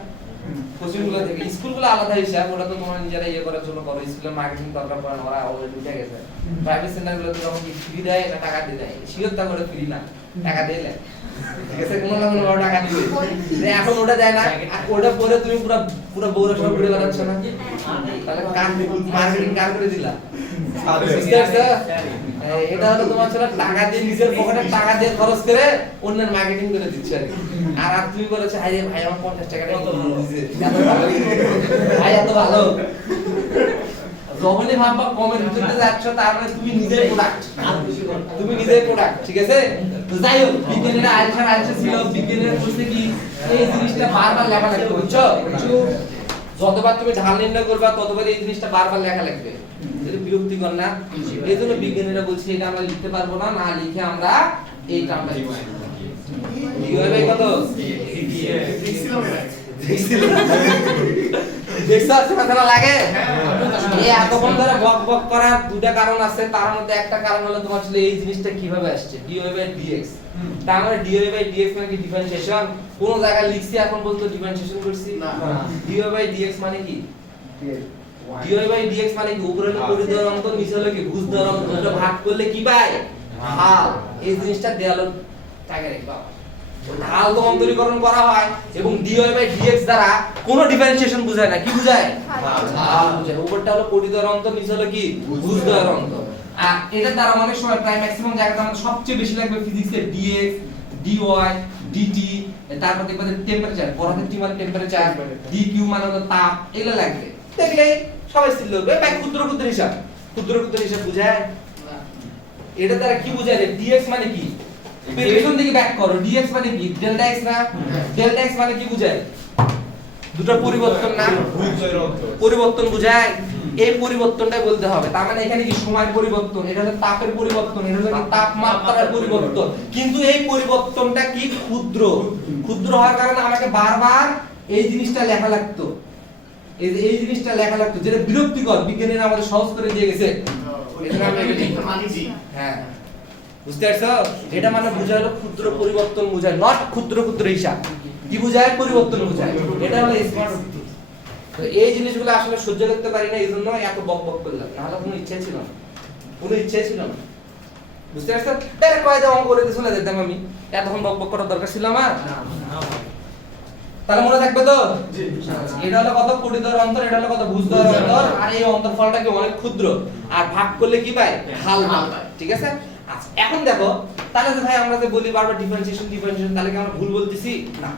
কোচিংগুলো থেকে স্কুলগুলো আলাদা হিসাব ওটা তো তোমরা নিজেরা ইয়ে করার জন্য করো স্কুলের মার্কেটিং দরকার পড়ে না ওরা অলরেডি উঠে গেছে প্রাইভেট সেন্টারগুলোতে যখন কি ফ্রি দেয় না টাকা দিয়ে দেয় শিওর তা করে ফ্রি না টাকা দিলে ঠিক আছে কোনো না কোনো বড় টাকা দিবে যে এখন ওটা দেয় না আর ওটা পরে তুমি পুরো পুরো বউরা সব ঘুরে বেড়াচ্ছ না তাহলে কার মার্কেটিং কার করে দিলা বুঝতে পারছো? এটা হলো তোমার ছিল টাকা দিয়ে নিজের পকেটে টাকা দিয়ে খরচ করে অন্যের মার্কেটিং করে দিচ্ছে আর আর তুমি বলেছো হাই রে ভাই আমার 50 টাকা দিয়েছে ভাই এত ভালো যখনই ভাববা কমের ভিতরে যাচ্ছ তার মানে তুমি নিজের প্রোডাক্ট ঠিক আছে তো যাই হোক বিজ্ঞানীরা আইসা ছিল বিজ্ঞানীরা বলতে কি এই জিনিসটা বারবার লেখা লাগবে বুঝছো যতবার তুমি ঢাল নির্ণয় করবা ততবার এই জিনিসটা বারবার লেখা লাগবে এটা বিরক্তিকর না এই জন্য বিজ্ঞানীরা বলছে এটা আমরা লিখতে পারবো না না লিখে আমরা এই টার্মটা ডিওয়াই কত দেখছো কথা লাগে এই এতক্ষণ ধরে বক করার দুটো কারণ আছে তার মধ্যে একটা কারণ হলো তোমার ছিল এই জিনিসটা কিভাবে আসছে dy/dx তার মানে dy/dx মানে কি ডিফারেন্সিয়েশন কোন জায়গায় লিখছি এখন বলতো ডিফারেন্সিয়েশন করছি না dy/dx মানে কি dy/dx মানে কি উপরে হলো পরিধেয় অন্তর নিচে হলো কি ভুজদ্বয় অন্তর দুটো ভাগ করলে কি পায় ঢাল এই জিনিসটা দেয়াল টাকে রাখবা ঢাল তো অন্তরীকরণ করা হয় এবং dy/dx দ্বারা কোনো ডিফারেন্সিয়েশন বোঝায় না কি বোঝায় ঢাল বোঝায় উপরটা হলো পরিধেয় অন্তর নিচে হলো কি ভুজদ্বয় অন্তর আর এটা দ্বারা অনেক সময় প্রায় ম্যাক্সিমাম জায়গাতে আমাদের সবচেয়ে বেশি লাগবে ফিজিক্সের dx dy dt তারপর দেখবে টেম্পারেচার পড়াতে টি মানে টেম্পারেচার dq মানে হলো তাপ এগুলো লাগবে দেখলে সবাই ছিল ভাই ক্ষুদ্র হিসাব বোঝায় না এটা দ্বারা কি বোঝায় dx মানে কি পেছন দিকে ব্যাক করো dx মানে কি ডেল্টা x না ডেল্টা x মানে কি বোঝায় দুটো পরিবর্তন না পরিবর্তন বোঝায় এই পরিবর্তনটাই বলতে হবে তার মানে এখানে কি সময়ের পরিবর্তন এটা হলো তাপের পরিবর্তন এটা হলো তাপমাত্রার পরিবর্তন কিন্তু এই পরিবর্তনটা কি ক্ষুদ্র হওয়ার কারণে আমাকে বারবার এই জিনিসটা লেখা লাগতো এই জিনিসটা লেখা লাগতো যেটা বিরক্তিকর বিজ্ঞানীরা আমাদের সহজ করে দিয়ে গেছে এজন্য আমরা এটা লিখতে মানিছি হ্যাঁ বুঝতে পারছো এটা মানে বোঝায় হলো ক্ষুদ্র পরিবর্তন বোঝায় নট ক্ষুদ্র হিসাব কি বোঝায় পরিবর্তন বোঝায় এটা হলো স্মার্ট তো এই জিনিসগুলো আসলে সহ্য করতে পারি না এইজন্য এত বক করলাম না হলে কোনো ইচ্ছা ছিল না বুঝতে পারছো ডাইরেক্ট কয়টা অঙ্ক করে দিয়ে চলে যেতাম আমি এতক্ষণ বক করার দরকার ছিল আমার তাহলে মনে থাকবে তো জি এটা হলো কত পরিধেয় অন্তর এটা হলো কত ভুজদ্বয় অন্তর আর এই অন্তরফলটা কি অনেক ক্ষুদ্র আর ভাগ করলে কি পায় ঢাল পায় ঠিক আছে আচ্ছা এখন দেখো তাহলে যে ভাই আমরা যে বলি বারবার ডিফারেন্সিয়েশন তাহলে কি আমরা ভুল বলতেছি না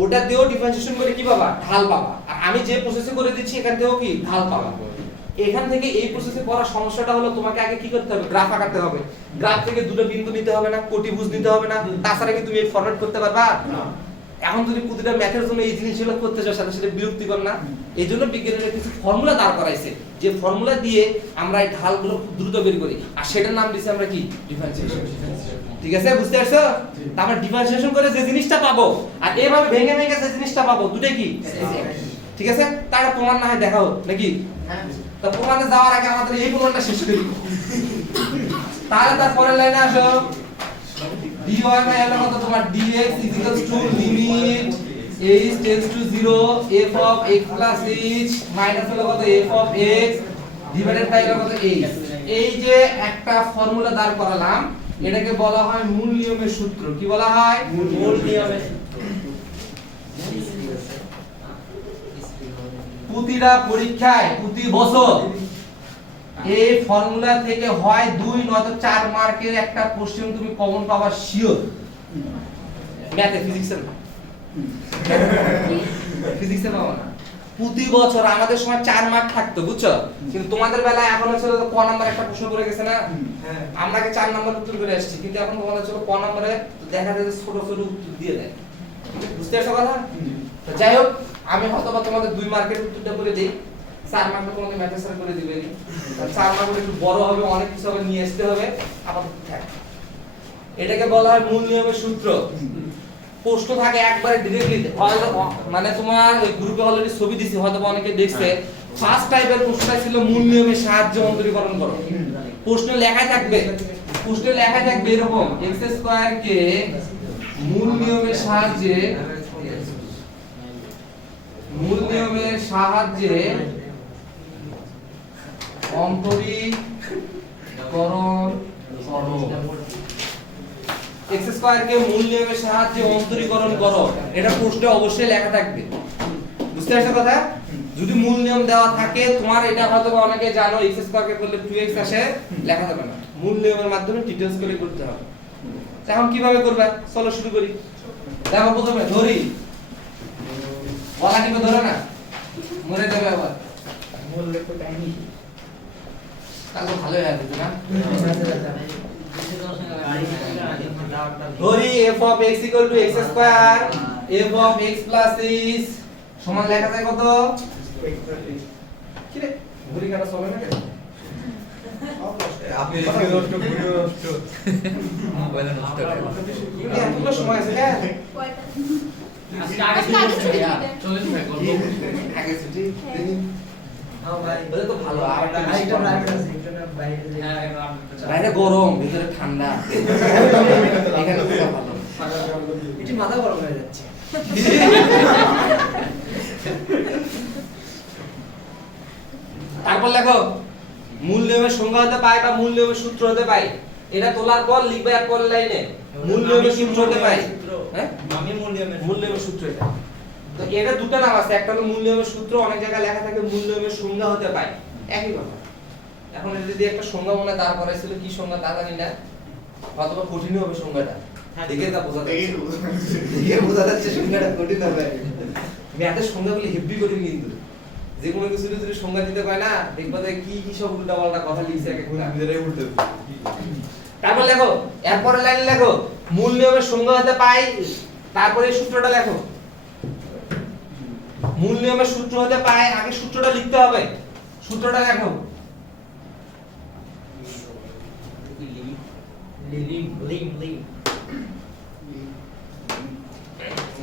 ওটা দিয়েও ডিফারেন্সিয়েশন করে কি পাবা ঢাল পাবা আর আমি যে প্রসেসে করে দিচ্ছি এখান থেকেও কি ঢাল পাবা এখান থেকে এই প্রসেসে করার সমস্যাটা হলো তোমাকে আগে কি করতে হবে গ্রাফ আঁকাতে হবে গ্রাফ থেকে দুটো বিন্দু নিতে হবে না কোটিভুজ নিতে হবে না তাছাড়া কি তুমি এই ফরম্যাট করতে পারবা না এখন যদি প্রতিটা ম্যাথের জন্য এই জিনিসগুলো করতে চাও সাথে সাথে বিরক্তিকর না এইজন্য বিজ্ঞানীরা কিছু ফর্মুলা দাঁড় করাইছে যে ফর্মুলা দিয়ে আমরা এই ঢালগুলো খুব দ্রুত বের করি আর সেটার নাম দিয়েছি আমরা কি ডিফারেন্সিয়েশন ঠিক আছে বুঝতে পারছো আমরা ডিফারেন্সিয়েশন করে যে জিনিসটা পাবো আর এভাবে ভেঙে যে জিনিসটা পাবো দুটোই কি ঠিক আছে তার প্রমাণ না হয় দেখাও নাকি তো প্রমাণে যাওয়ার আগে আমাদের এই প্রমাণটা শেষ করি তাহলে তারপরের লাইনে আসো dy বাই হলো কত তোমার dx limit h tends to 0 f of x plus h minus হলো কত f of x divided by হলো কত h এই যে একটা ফর্মুলা দাঁড় করালাম এটাকে বলা হয় মূল নিয়মের সূত্র কি বলা হয় মূল নিয়মের সূত্র প্রতিটা পরীক্ষায় প্রতি বছর এই ফর্মুলা থেকে হয় 2 নয়তো 4 মার্কের একটা কোশ্চেন তুমি কমন পাবা শিওর। ম্যাথে ফিজিক্সে না, ফিজিক্সে পাবা না। প্রতি বছর আমাদের সময় 4 মার্ক থাকতো, বুঝছো? কিন্তু তোমাদের বেলায় এখন হচ্ছে ক নাম্বার একটা প্রশ্ন করে গেছে না, আমরা আগে 4 নাম্বার উত্তর করে আসছি, কিন্তু এখন বলা হচ্ছে ক নাম্বারে দেখা যায় যে ছোট ছোট উত্তর দিয়ে দেয়। বুঝতে পারছো কথা? তো যাই হোক, আমি হয়তো বা তোমাদের 2 মার্কের উত্তরটা করে দেই, 4 মার্ক তোমাদের ম্যাথে স্যার করে দিবেন। 4 মার্ক একটু বড় হবে, অনেক কিছু হবে, নিয়ে আসতে হবে। আবার এটাকে বলা হয় মূল নিয়মের সূত্র। প্রশ্ন থাকে একবারে ডিরেক্টলি, মানে তোমার ওই গ্রুপে অলরেডি ছবি দিছি, হয়তো অনেকে দেখছে। ফার্স্ট টাইপের প্রশ্নটা ছিল মূল নিয়মের সাহায্যে অন্তরীকরণ করো। প্রশ্ন লেখায় থাকবে, প্রশ্নে লেখায় থাকবে এরকম, x স্কয়ার কে মূল নিয়মের সাহায্যে অন্তরীকরণ করো। x স্কয়ার কে মূল নিয়মের সাহায্যে অন্তরীকরণ করো, এটা প্রশ্নে অবশ্যই লেখা থাকবে। বুঝতে পারছো কথা? যদি মূল নিয়ম দেওয়া থাকে, তোমার এটা হয়তো অনেকে জানো x স্কয়ার কে করলে 2x আসে, লেখা যাবে না। মূল নিয়মের মাধ্যমে ডিটেইলস করে করতে হবে। এখন কিভাবে করবে? চলো শুরু করি। দেখো প্রথমে ধরি, বলা টিপে ধরো না, মরে যাবে আবার। মূল লেখো টাইনি তাহলে ভালো হয়ে যাবে না? ধরি f of x equal to x square, f of x plus h সমান লেখা যায় কত? কি রে ঘড়ি কাটা চলে না কেন? আপনি লিখে নষ্ট করে নষ্ট মোবাইলে নষ্ট করে এতগুলো সময় আছে কেন? চলে যাবে করব আগে ছুটি। হ্যাঁ ভাই বলে তো ভালো, আর একটা আরেকটা প্রাইভেট আছে, একটা বাইরে হ্যাঁ বাইরে গরম, ভিতরে ঠান্ডা। এখানে তো ভালো। এটি মাথা গরম হয়ে যাচ্ছে। তারপর লেখো মূল নিয়মের সংজ্ঞা হতে পায় বা মূল নিয়মের সূত্র হতে পায়। এটা তোলার পর লিখবে এক পরের লাইনে মূল নিয়মের সূত্র হতে পায়। হ্যাঁ, আমি মূল নিয়মের সূত্র এটা। তো এটা দুটো নাম আছে, একটা হলো মূল নিয়মের সূত্র, অনেক জায়গায় লেখা থাকে মূল নিয়মের সংজ্ঞা হতে পায়, একই কথা। এখন এটা যদি একটা সংজ্ঞা মনে দাঁড় করাইছিল, কি সংজ্ঞা তা জানি না, অথবা কঠিন হবে সংজ্ঞাটা, দেখে তা বোঝা যাচ্ছে, দেখে বোঝা যাচ্ছে সংজ্ঞাটা কঠিন হবে। ম্যাথের সংজ্ঞাগুলি হেভি কঠিন, কিন্তু যে কোনো কিছু যদি সংজ্ঞা দিতে পায় না, দেখবা যে কি কি সব উল্টাপাল্টা কথা লিখছে এক একটা। নিজেরাই উঠতে তারপর লেখো, এরপরের লাইনে লেখো মূল নিয়মের সংজ্ঞা হতে পায়, তারপরে এই সূত্রটা লেখো। মূল নিয়মের সূত্র হতে পায়, আগে সূত্রটা লিখতে হবে, সূত্রটা লেখো।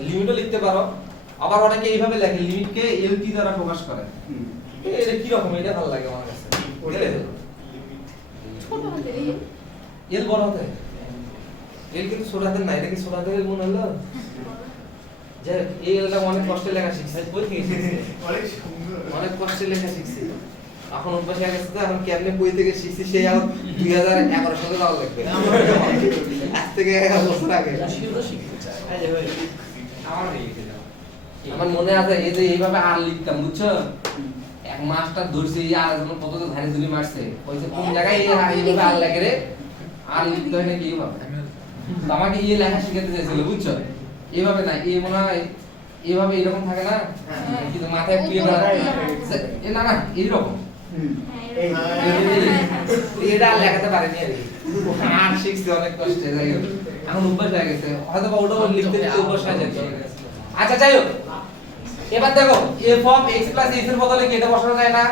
লিমিটও লিখতে পারো, আবার অনেকে এইভাবে লেখে, লিমিটকে এলটি দ্বারা প্রকাশ করে। এটা কি রকম, এটা ভালো লাগে আমার কাছে। ছোট হাতে এল বড় হাতে, এল কিন্তু ছোট হাতে না, এটা কি ছোট হাতে মনে হলো? যে এই এলটা অনেক কষ্টে লেখা শিখছে, কই থেকে শিখছে? অনেক সুন্দর অনেক কষ্টে লেখা শিখছে। এখন অভ্যাস হয়ে গেছে, তো এখন কেমনে বই থেকে শিখছি, সেই আর 2011 সালে যাওয়া লাগবে, আজ থেকে 11 বছর আগে। আমার মনে আছে এই যে এইভাবে আর লিখতাম, বুঝছো? এক মাস্টার ধরছে, এই আর যেন কত ধারে ধরে মারছে, কইছে কোন জায়গায় এইভাবে আর লাগে রে, আর লিখতে হয় নাকি এইভাবে। তো আমাকে এই লেখা শিখাতে চাইছিল, বুঝছো? এইভাবে না, এই মনে হয় এইভাবে এরকম থাকে না, কিন্তু মাথায় পুয়ে এ না না এইরকম, এটা আর লেখাতে পারেনি আর কি। আর শিখছে অনেক কষ্টে, যাই হোক এখন অভ্যাস হয়ে গেছে, হয়তো বা ওটা লিখতে লিখতে অভ্যাস হয়ে যাচ্ছে। আচ্ছা যাই হোক, এবার দেখো f of x plus h এর বদলে কি এটা বসানো যায় না?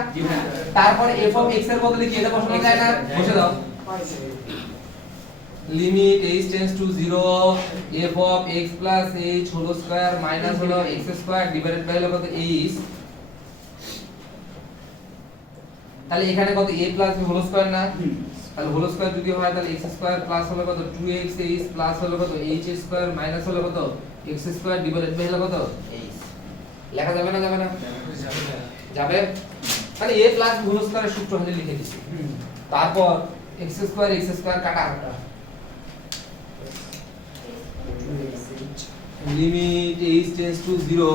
তারপর f of x এর বদলে কি এটা বসানো যায় না? বসে দাও। Limit h tends to 0 f of x plus h whole square minus হলো x square divided by হলো কত h, তাহলে এখানে কত a plus b whole square না? তাহলে হোল স্কয়ার যদি হয় তাহলে x স্কয়ার প্লাস হলো কত 2x h প্লাস হলো কত h স্কয়ার মাইনাস হলো কত x স্কয়ার ডিভাইডেড বাই হলো কত h। লেখা যাবে না, যাবে না? যাবে। তাহলে a প্লাস হোল স্কয়ারের সূত্র আমি লিখে দিছি। তারপর x স্কয়ার কাটা, লিমিট h টেন্ডস টু 0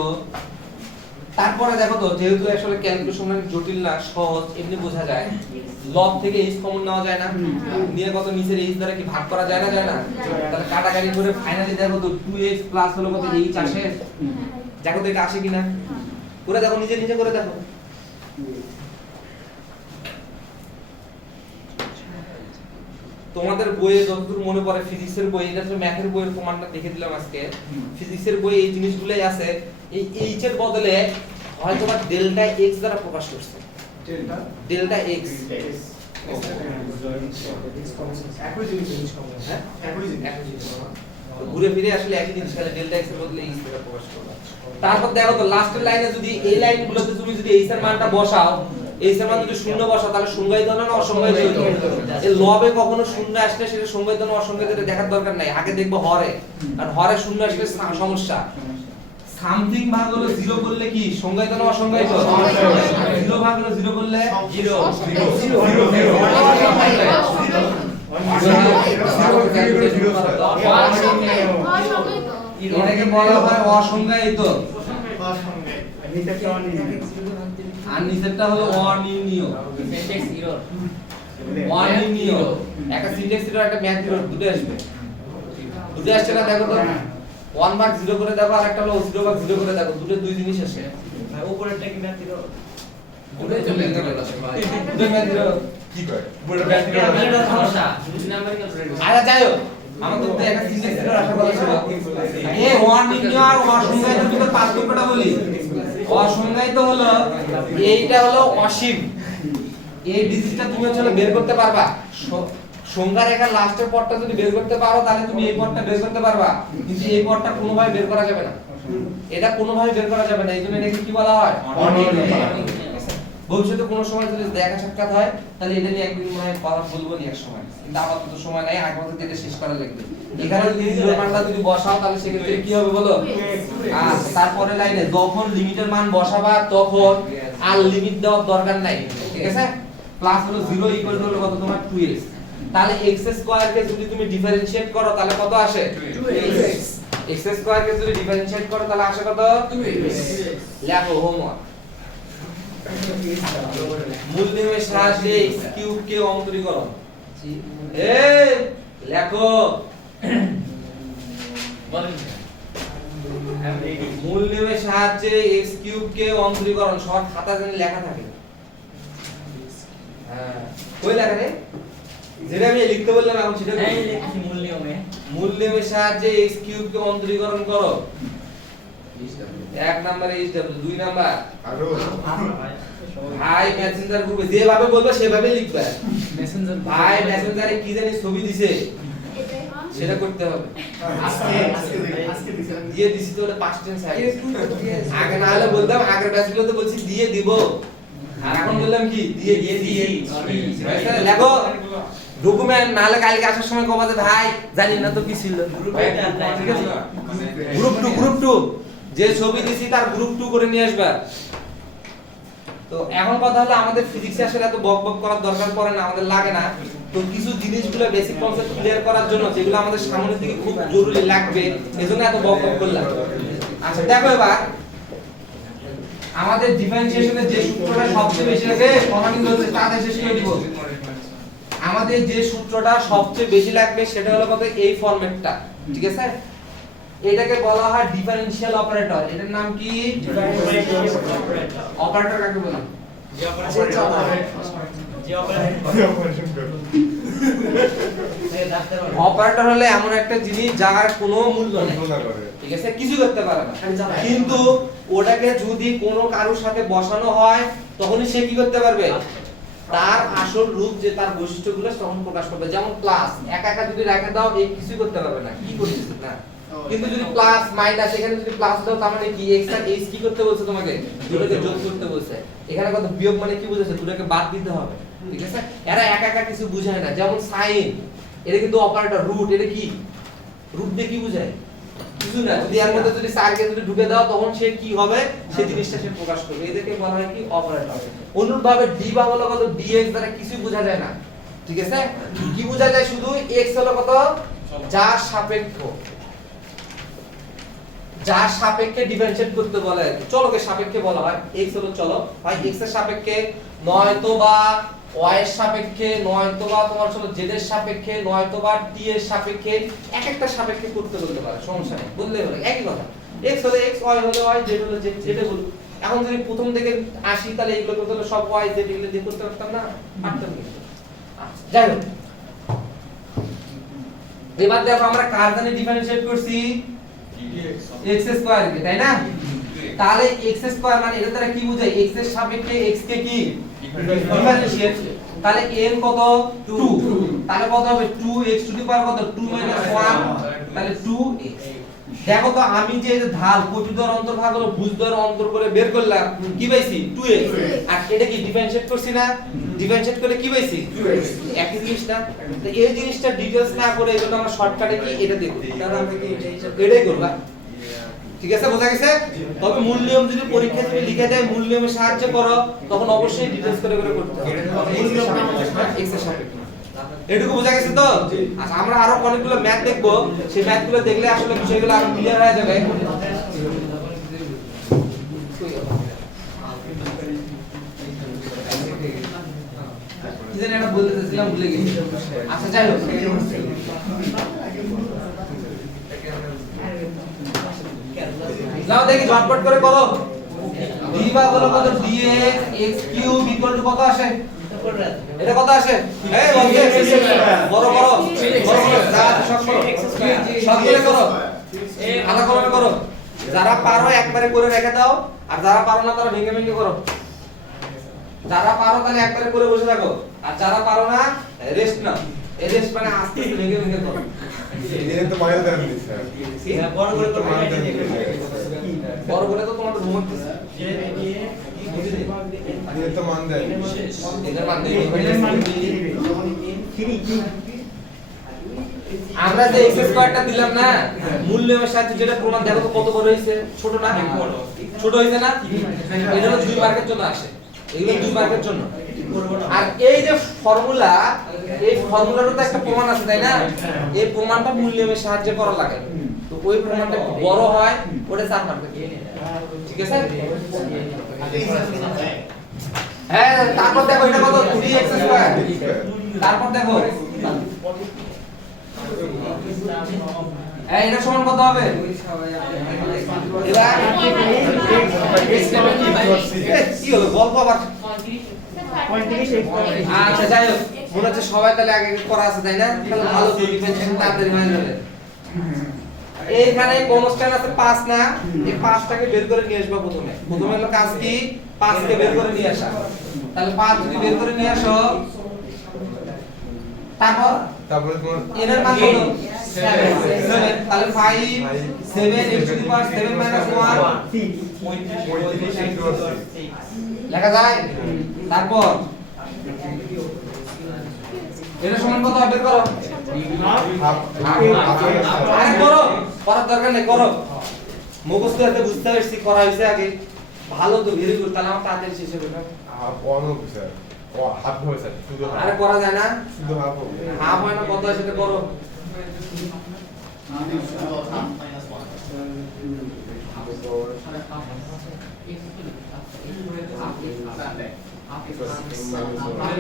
তারপরে দেখো তো যেহেতু আসলে ক্যালকুলেশন মানে জটিল না সহজ এমনি বোঝা যায় লব থেকে h কমন নেওয়া যায় না নিয়ে কত নিচের h দ্বারা কি ভাগ করা যায় না তাহলে কাটাকাটি করে ফাইনালি দেখো তো 2h প্লাস হলো কত h আসে দেখো তো এটা আসে কিনা করে দেখো নিজে নিজে করে দেখো তোমাদের বইয়ে যতদূর মনে পড়ে ফিজিক্সের বই এটা তো ম্যাথের বইয়ের প্রমাণটা দেখে দিলাম আজকে ফিজিক্সের বই এই জিনিসগুলোই আছে এই h এর বদলে হয়তো বা ডেল্টা x দ্বারা প্রকাশ করছে ডেল্টা x একই জিনিস কমন হ্যাঁ একই জিনিস একই জিনিস তো ঘুরে ফিরে আসলে একই জিনিস খালি ডেল্টা x এর বদলে h দ্বারা প্রকাশ করবে তারপর দেখো তো লাস্টের লাইনে যদি এই লাইনগুলোতে তুমি যদি h এর মানটা বসাও h এর মান যদি শূন্য বসাও তাহলে সংজ্ঞায়িত না অসংজ্ঞায়িত এই লবে কখনো শূন্য আসলে সেটা সংজ্ঞায়িত না অসংজ্ঞায়িত এটা দেখার দরকার নাই আগে দেখবো হরে আর হরে শূন্য আসলে সমস্যা সামথিং ভাগ হলো 0 করলে কি সংজ্ঞায়িত না অসংজ্ঞায়িত 0 ভাগ হলো 0 করলে 0 এটাকে বলা হয় অসংজ্ঞায়িত আর নিচেরটা হলো অনির্ণীয় অনির্ণীয় একটা সিনট্যাক্স এরর একটা ম্যাথ এরর দুটো আসবে দুটো আসছে না দেখো তো 1 ভাগ 0 করে দেখো আর একটা হলো 0 ভাগ 0 করে দেখো দুটো দুই জিনিস আসে ভাই উপরেরটা কি ম্যাথ এরর দুটোই চলে গেল দুটো ম্যাথ এরর কি করে পুরো ব্যাটারি আরে যাই হোক আমার তো একটা সিনট্যাক্স এরর আশা করা ছিল এই অনির্ণীয় আর অসংজ্ঞায়িত ভিতর পার্থক্যটা বলি অসংজ্ঞায়িত হলো এইটা হলো অসীম এই ডিজিটটা তুমি হচ্ছে বের করতে পারবা সংখ্যা রেখার লাস্টের পদটা যদি বের করতে পারো তাহলে তুমি এই পদটা বের করতে পারবা কিন্তু এই পদটা কোনোভাবে বের করা যাবে না এটা কোনোভাবে বের করা যাবে না এইজন্য এটাকে কি বলা হয় অনির্ণীয় ভবিষ্যতে কোনো সময় যদি দেখা সাক্ষাৎ হয় তাহলে এটা নিয়ে একদিন মনে হয় কথা বলবো নি এক সময় কিন্তু আপাতত সময় নাই আগে মতো এটা শেষ করা লাগবে এখানে যদি জিরোর মানটা যদি বসাও তাহলে সেক্ষেত্রে কি হবে বলো আর তারপরে লাইনে যখন লিমিটের মান বসাবা তখন আর লিমিট দেওয়ার দরকার নাই ঠিক আছে প্লাস হলো 0 ইকুয়াল টু হলো কত তোমার 2x তাহলে x স্কয়ার কে যদি তুমি ডিফারেনশিয়েট করো তাহলে কত আসে 2x x স্কয়ার কে যদি ডিফারেনশিয়েট করো তাহলে আসে কত 2x লেখো হোমওয়ার্ক মূল নিয়মের সাহায্যে x কিউব কে অন্তরীকরণ এই লেখো মূল নিয়মের সাহায্যে x কিউব কে অন্তরীকরণ সব খাতা জানি লেখা থাকে হ্যাঁ কই লেখা রে যেটা আমি লিখতে বললাম এখন সেটা এই লিখছি মূল নিয়মের সাহায্যে x কিউব কে অন্তরীকরণ করো এক নাম্বার HW দুই নাম্বার আরো ভাই মেসেঞ্জার গ্রুপে যেভাবে বলবো সেভাবে লিখবে মেসেঞ্জার ভাই মেসেঞ্জারে কি জানি ছবি দিছে সেটা করতে হবে আজকে দিয়ে দিছি তো ওটা পাস্ট টেন্স আগে আগে না হলে বলতাম আগের ব্যাচগুলোতে বলছি দিয়ে দিব আর এখন বললাম কি দিয়ে লেখো ডকুমেন্ট নালে কালকে আসার সময় কমাতে ভাই জানি না তো কি ছিল ঠিক আছে গ্রুপ 2 যে ছবি দিছি তার গ্রুপ 2 করে নিয়ে আসবা তো এখন কথা হলো আমাদের ফিজিক্সে আসলে এত বক করার দরকার পড়ে না আমাদের লাগে না তো কিছু জিনিসগুলো বেসিক কনসেপ্ট ক্লিয়ার করার জন্য যেগুলো আমাদের সামনের দিকে খুব জরুরি লাগবে এজন্য এত বক করলাম আচ্ছা দেখো এবার আমাদের ডিফারেন্সিয়েশনের যে সূত্রটা সবচেয়ে বেশি লাগে কথা কিন্তু হচ্ছে তাদের শেষ করে দিব আমাদের যে সূত্রটা সবচেয়ে বেশি লাগবে সেটা হলো কত এই ফরম্যাটটা ঠিক আছে এটাকে বলা হয় ডিফারেনশিয়াল অপারেটর এটার নাম কি অপারেটর কাকে বলে অপারেটর হলে এমন একটা জিনিস যার কোনো মূল্য নেই ঠিক আছে কিছু করতে পারে না কিন্তু ওটাকে যদি কোনো কারোর সাথে বসানো হয় তখনই সে কি করতে পারবে তার আসল রূপ যে তার বৈশিষ্ট্যগুলো তখন প্রকাশ করবে যেমন প্লাস একা একা যদি রেখে দাও এই কিছু করতে পারবে না কি করছিস না কিন্তু যদি প্লাস মাইনাস এখানে যদি প্লাস দাও তার মানে কি x আর h কি করতে বলছে তোমাকে দুটোকে যোগ করতে বলছে এখানে কত বিয়োগ মানে কি বুঝাচ্ছে দুটোকে বাদ দিতে হবে ঠিক আছে এরা একা একা কিছু বুঝায় না যেমন সাইন এটা কিন্তু অপারেটর রুট এটা কি রুট দিয়ে কি বোঝায় কিছু না যদি এর মধ্যে যদি সারকে যদি ঢুকে দাও তখন সে কি হবে সেই জিনিসটা সে প্রকাশ করবে এদেরকে বলা হয় কি অপারেটর অনুরূপভাবে ডি বা হলো কত dx দ্বারা কিছু বোঝা যায় না ঠিক আছে কি বোঝা যায় শুধু x হলো কত যার সাপেক্ষ যার সাপেক্ষে ডিফারেন্সিয়েট করতে বলে আর কি। চলকের সাপেক্ষে বলা হয় x হলো চলক, হয় x এর সাপেক্ষে নয়তো বা y এর সাপেক্ষে নয়তো বা তোমার হলো z এর সাপেক্ষে নয়তো বা t এর সাপেক্ষে এক একটা সাপেক্ষে করতে বলতে পারে, সমস্যা নেই, বললে হলো একই কথা। x হলে x, y হলে y, z হলে z, এটা বল। এখন যদি প্রথম থেকে আসি তাহলে এগুলো করতে হলে সব y z এগুলো দিয়ে করতে পারতাম না, পারতাম না। আচ্ছা যাই হোক, এবার দেখো আমরা কার জানি ডিফারেন্সিয়েট করছি x স্কয়ার কে, তাই না? তাহলে x স্কয়ার মানে এটা দ্বারা কি বোঝায়, x এর সাপেক্ষে x কে কি ডিফারেন্সিয়েট, তাহলে n কত 2, তাহলে কত হবে 2x টু দি পাওয়ার কত 2 1, তাহলে 2x। দেখো তো আমি যে এই যে ঢাল কটুদ্বয়ের অন্তর্ভাগ হলো ভুজদ্বয়ের অন্তর করে বের করলাম, কি পাইছি 2x, আর এটা কি ডিফারেন্সিয়েট করছি না, ডিফারেন্সিয়েট করে কি পাইছি 2x, একই জিনিস না? তো এই জিনিসটা ডিটেইলস না করে এজন্য আমরা শর্টকাটে কি এটা দেব, তাহলে আমরা কি এটাই করবা, ঠিক আছে? বোঝা গেছে? তবে মূল নিয়ম যদি পরীক্ষা যদি লিখে দেয় মূল নিয়মে সাহায্য করো তখন অবশ্যই ডিটেইলস করে করে করতে হবে। মূল নিয়মটা আমাদের x এর সাপেক্ষে, এটুকু বোঝা গেছে তো? আচ্ছা আমরা আরো অনেকগুলো ম্যাথ দেখবো, সেই ম্যাথগুলো দেখলে আসলে বিষয়গুলো আরো ক্লিয়ার হয়ে যাবে। কি জানি এটা বলতে চাইছিলাম, ভুলে গেছি। আচ্ছা যাই হোক, যাও দেখি ঝটপট করে করো। d ভাগ হলো কত dx x cube equal to কত আসে, এটা কত আসে? এই বড় বড় যা সব করো, সবগুলো করো, আলাদা করে করো। যারা পারো একবারে করে রেখে দাও, আর যারা পারো না তারা ভেঙে ভেঙে করো। যারা পারো তাহলে একবারে করে বসে থাকো, আর যারা পারো না রেস্ট নাও। এই রেস্ট মানে আস্তে আস্তে ভেঙে ভেঙে করো। এর তো মাইল দেন দিস স্যার। বড় করে তো বড় করে তো তোমাদের হোমওয়ার্ক দিছে, এর তো মান দেন। এদের মান দেই। আমরা যে x স্কয়ারটা দিলাম না মূল্যের সাথে, যেটা প্রমাণ দেখো তো কত বড় হইছে, ছোট না? ছোট হইছে না? এটা হলো 2 মার্কের জন্য আসে, এগুলো 2 মার্কের জন্য। আর এই যে ফর্মুলা, এই ফর্মুলারও তো একটা প্রমাণ আছে, তাই না? এই প্রমাণটা মূল্যের সাহায্যে করা লাগে, তো ওই প্রমাণটা বড় হয়, ওটা 4 মার্কের, ঠিক আছে? হ্যাঁ, তারপর দেখো এটা কত 3x স্কয়ার, তারপর দেখো এই এটা সমান কত হবে? এবার কি হলো গল্প আবার? আচ্ছা যাই হোক, মনে হচ্ছে সবাই তাহলে আগে করা আছে, তাই না? তাহলে ভালো করে ডিফারেন্সিয়েশন তাড়াতাড়ি হয়ে যাবে। এইখানে কনস্ট্যান্ট আছে 5 না, এই 5টাকে বের করে নিয়ে আসবা প্রথমে। প্রথমে হলো কাজ কি 5 কে বের করে নিয়ে আসা। তাহলে 5 যদি বের করে নিয়ে আসো, তারপরে তোমার এর মান কত 7, তাহলে 5 7 x টু দি পাওয়ার 7 - 1 লেখা যায়। তারপর এটা সমান কত বের করো, আরে করো, করার দরকার নেই, করো। মুখস্থ করতে বুঝতে পারছি, করা হইছে আগে, ভালো তো, ভেরি গুড। তাহলে আমার তাড়াতাড়ি শেষ হবে না? হাফ হবে স্যার, হাফ হবে স্যার, শুধু আরে করা যায় না, শুধু হাফ হবে। হাফ হয় না, কত হয় সেটা করো।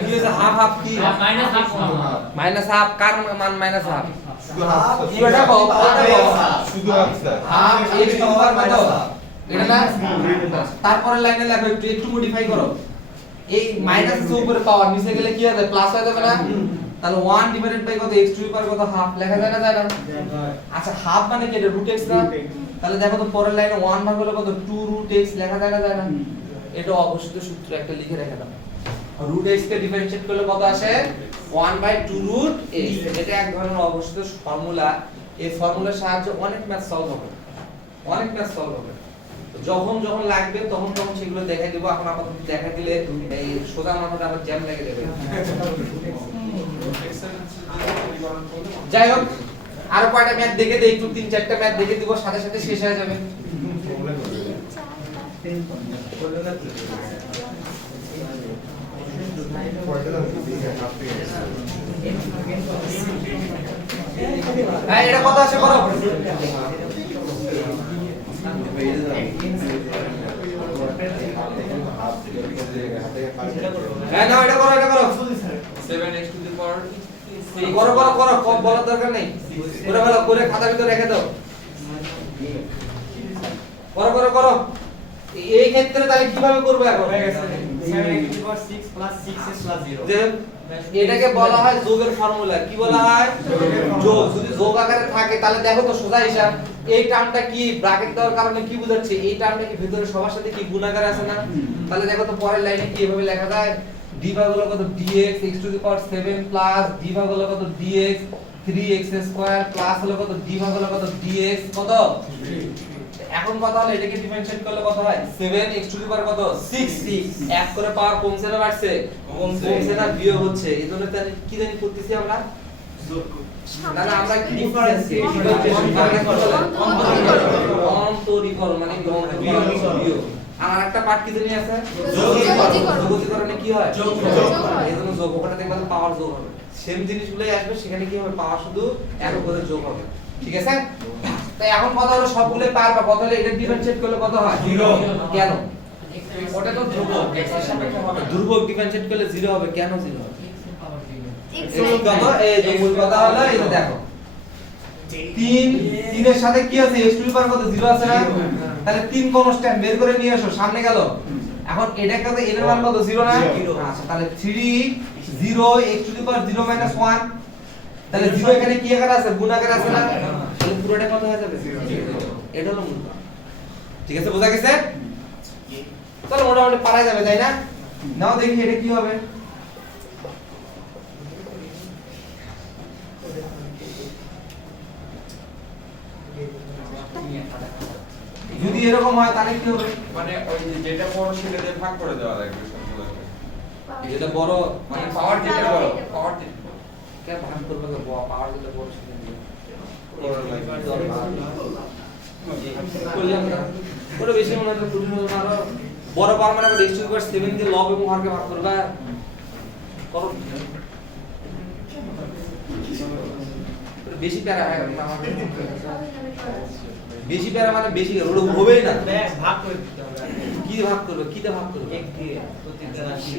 কি হইছে হাফ হাফ কি মাইনাস হাফ মাইনাস হাফ, কার মান মাইনাস হাফ? শুধু হাফ, কি এটা কও, শুধু half sir. Half x to the power কত, এটা না? তারপরের লাইনে লেখো, একটু মডিফাই করো। এই মাইনাস এর উপরে পাওয়ার নিচে গেলে কি হবে, প্লাস হয়ে যাবে না? তাহলে 1 ডিভাইডেড বাই কত, x টু দি পাওয়ার কত, হাফ লেখা যায় না, যায় না? আচ্ছা হাফ মানে কি, এটা √x না? তাহলে দেখো তো পরের লাইনে 1 ভাগ হলো কত, 2√x লেখা যায় না, যায় না? এটা অবশ্যই সূত্র একটা লিখে রেখে দাও। √x কে ডিফারেন্সিয়েট করলে কত আসে, 1/2√x। এটা এক ধরনের অবশ্যই ফর্মুলা। এই ফর্মুলার সাহায্যে অনেক ম্যাথ সলভ হবে, অনেক ম্যাথ সলভ হবে। যখন যখন লাগবে তখন তখন সেগুলো দেখাই দেব। এখন আপাতত দেখাই দিলে এই সোজা মাথাটা আবার জ্যাম লেগে যাবে। যাই হোক, আরো কয়টা ম্যাথ দেখে দেই, একটু 3-4টা ম্যাথ দেখে দিব, সাথে সাথে শেষ হয়ে যাবে। হ্যাঁ, এটা কত আছে করো। হ্যাঁ না এটা করো 7x to the power করো কম বলার দরকার নেই করে ফেলো করে খাতার ভিতরে রেখে দাও করো এই ক্ষেত্রে তাহলে কিভাবে করবে এখন যে এটাকে বলা হয় যোগের ফর্মুলা কি বলা হয় যোগ যদি যোগ আকারে থাকে তাহলে দেখো তো সোজা হিসাব এই টার্মটা কি ব্র্যাকেট দেওয়ার কারণে কি বোঝাচ্ছে এই টার্মটা কি ভিতরে সবার সাথে কি গুণ আকারে আছে না তাহলে দেখো তো পরের লাইনে কি এভাবে লেখা যায় d ভাগ হলো কত dx x to the power 7 plus d ভাগ হলো কত dx 3x স্কয়ার প্লাস হলো কত d ভাগ হলো কত dx কত এখন কথা হলো এটাকে ডিফারেনশিয়েট করলে কত হয় 7x টু দি পাওয়ার কত 6 এক করে পাওয়ার কমছে না বাড়ছে কমছে না বিয়োগ হচ্ছে এজন্য তাহলে কি জানি করতেছি আমরা না আমরা কি ডিফারেন্স অন্তরীকরণ মানে বিয়োগ আর একটা পার্ট কি জানি আছে যোগীকরণে কি হয় যোগ হয় এজন্য যোগ ওখানে দেখবেন পাওয়ার যোগ হবে সেম জিনিসগুলোই আসবে সেখানে কি হবে পাওয়ার শুধু এক করে যোগ হবে ঠিক আছে তাই এখন কথা হলো সবগুলোই পারবা কত হলে এটা ডিফারেনশিয়েট করলে কত হয় 0 কেন ওটা তো ধ্রুবক x এর সাপেক্ষে হবে ধ্রুবক ডিফারেনশিয়েট করলে 0 হবে কেন 0 হবে কত এই যে মূল কথা হলো এটা দেখো 3 এর সাথে কি আছে x টু দি পাওয়ার কত 0 আছে না তাহলে 3 কনস্ট্যান্ট বের করে নিয়ে আসো সামনে গেল এখন এটা কত n এর মান কত 0 না আচ্ছা তাহলে 3 0 x to the power 0 minus 1 তাহলে 0 এখানে কি আকারে আছে গুণ আকারে আছে না তাহলে পুরোটা কত হয়ে যাবে 0 এটা হলো মূল ঠিক আছে বোঝা গেছে তাহলে মোটামুটি পারা যাবে তাই না নাও দেখি এটা কি হবে যদি এরকম হয় তাহলে কি হবে মানে ওই যে যেটা বড় সেটা দিয়ে ভাগ করে দেওয়া লাগবে সবগুলোকে যেটা বড় মানে পাওয়ার যেটা বড় পাওয়ার যেটা কে ভাগ করবে তো পাওয়ার যেটা বড় সেটা দিয়ে করলাম না ওটা বেশি মনে হয় কঠিন হলো না আরো বড় পাওয়ার মানে x টু দি পাওয়ার 7 দিয়ে লব এবং হরকে ভাগ করবে করো বেশি প্যারা হয় বেশি প্যারা মানে বেশি ওটা হবেই না ভাগ করে দিতে হবে কি ভাগ করবে কিতে ভাগ করবে এক দিয়ে প্রতিটা রাশি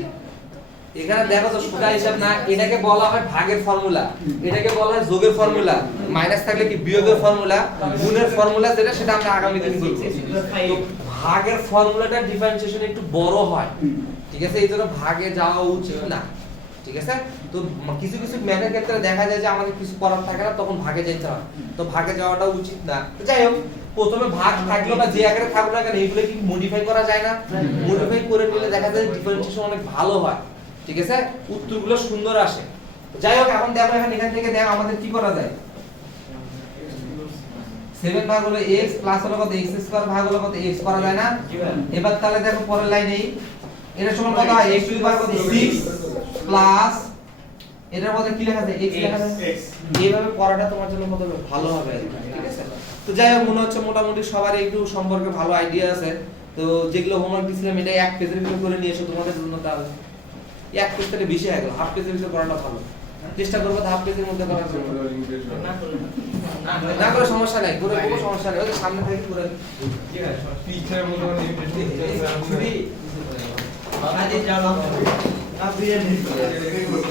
এখানে দেখো তো সোজা হিসাব না এটাকে বলা হয় ভাগের ফর্মুলা এটাকে বলা হয় যোগের ফর্মুলা মাইনাস থাকলে কি বিয়োগের ফর্মুলা গুণের ফর্মুলা যেটা সেটা আমরা আগামী দিন করব তো ভাগের ফর্মুলাটা ডিফারেন্সিয়েশন একটু বড় হয় ঠিক আছে এইজন্য ভাগে যাওয়া উচিত না ঠিক আছে তো কিছু কিছু ম্যাথের ক্ষেত্রে দেখা যায় যে আমাদের কিছু করার থাকে না তখন ভাগে যেতে হয় তো ভাগে যাওয়াটা উচিত না তো যাই হোক প্রথমে ভাগ থাকলো বা যে আকারে থাকলো না কেন এইগুলো কি মডিফাই করা যায় না মডিফাই করে নিলে দেখা যায় ডিফারেন্সিয়েশন অনেক ভালো হয় ঠিক আছে উত্তরগুলো সুন্দর আসে যাই হোক এখন দেখো এখান থেকে দেখো আমাদের কি করা যায় 7 ভাগ হলো x প্লাস হলো কত x স্কয়ার ভাগ হলো কত x করা যায় না এবার তাহলে দেখো পরের লাইনেই এর সমান কত হয় x টু দি পাওয়ার কত 6 প্লাস এটার মধ্যে কি লেখা আছে x লেখা আছে এইভাবে পড়াটা তোমার জন্য কত ভালো হবে ঠিক আছে তো যাই হোক মনে হচ্ছে মোটামুটি সবারই একটু সম্পর্কে ভালো আইডিয়া আছে তো যেগুলো হোমওয়ার্ক দিছিলাম এটা এক পেজের ভিতরে করে নিয়ে এসো তোমাদের জন্য তাহলে এক পেজ থেকে বেশি হয়ে গেল হাফ পেজের ভিতরে পড়াটা ভালো চেষ্টা করবো হাফ পেজের মধ্যে করার জন্য না করে সমস্যা নাই করে কোনো সমস্যা নেই ওই সামনে থেকে করে ঠিক আছে টিচারের মতো ছুরি কাজে যাও না বিরিয়ানি নিউট্রিশন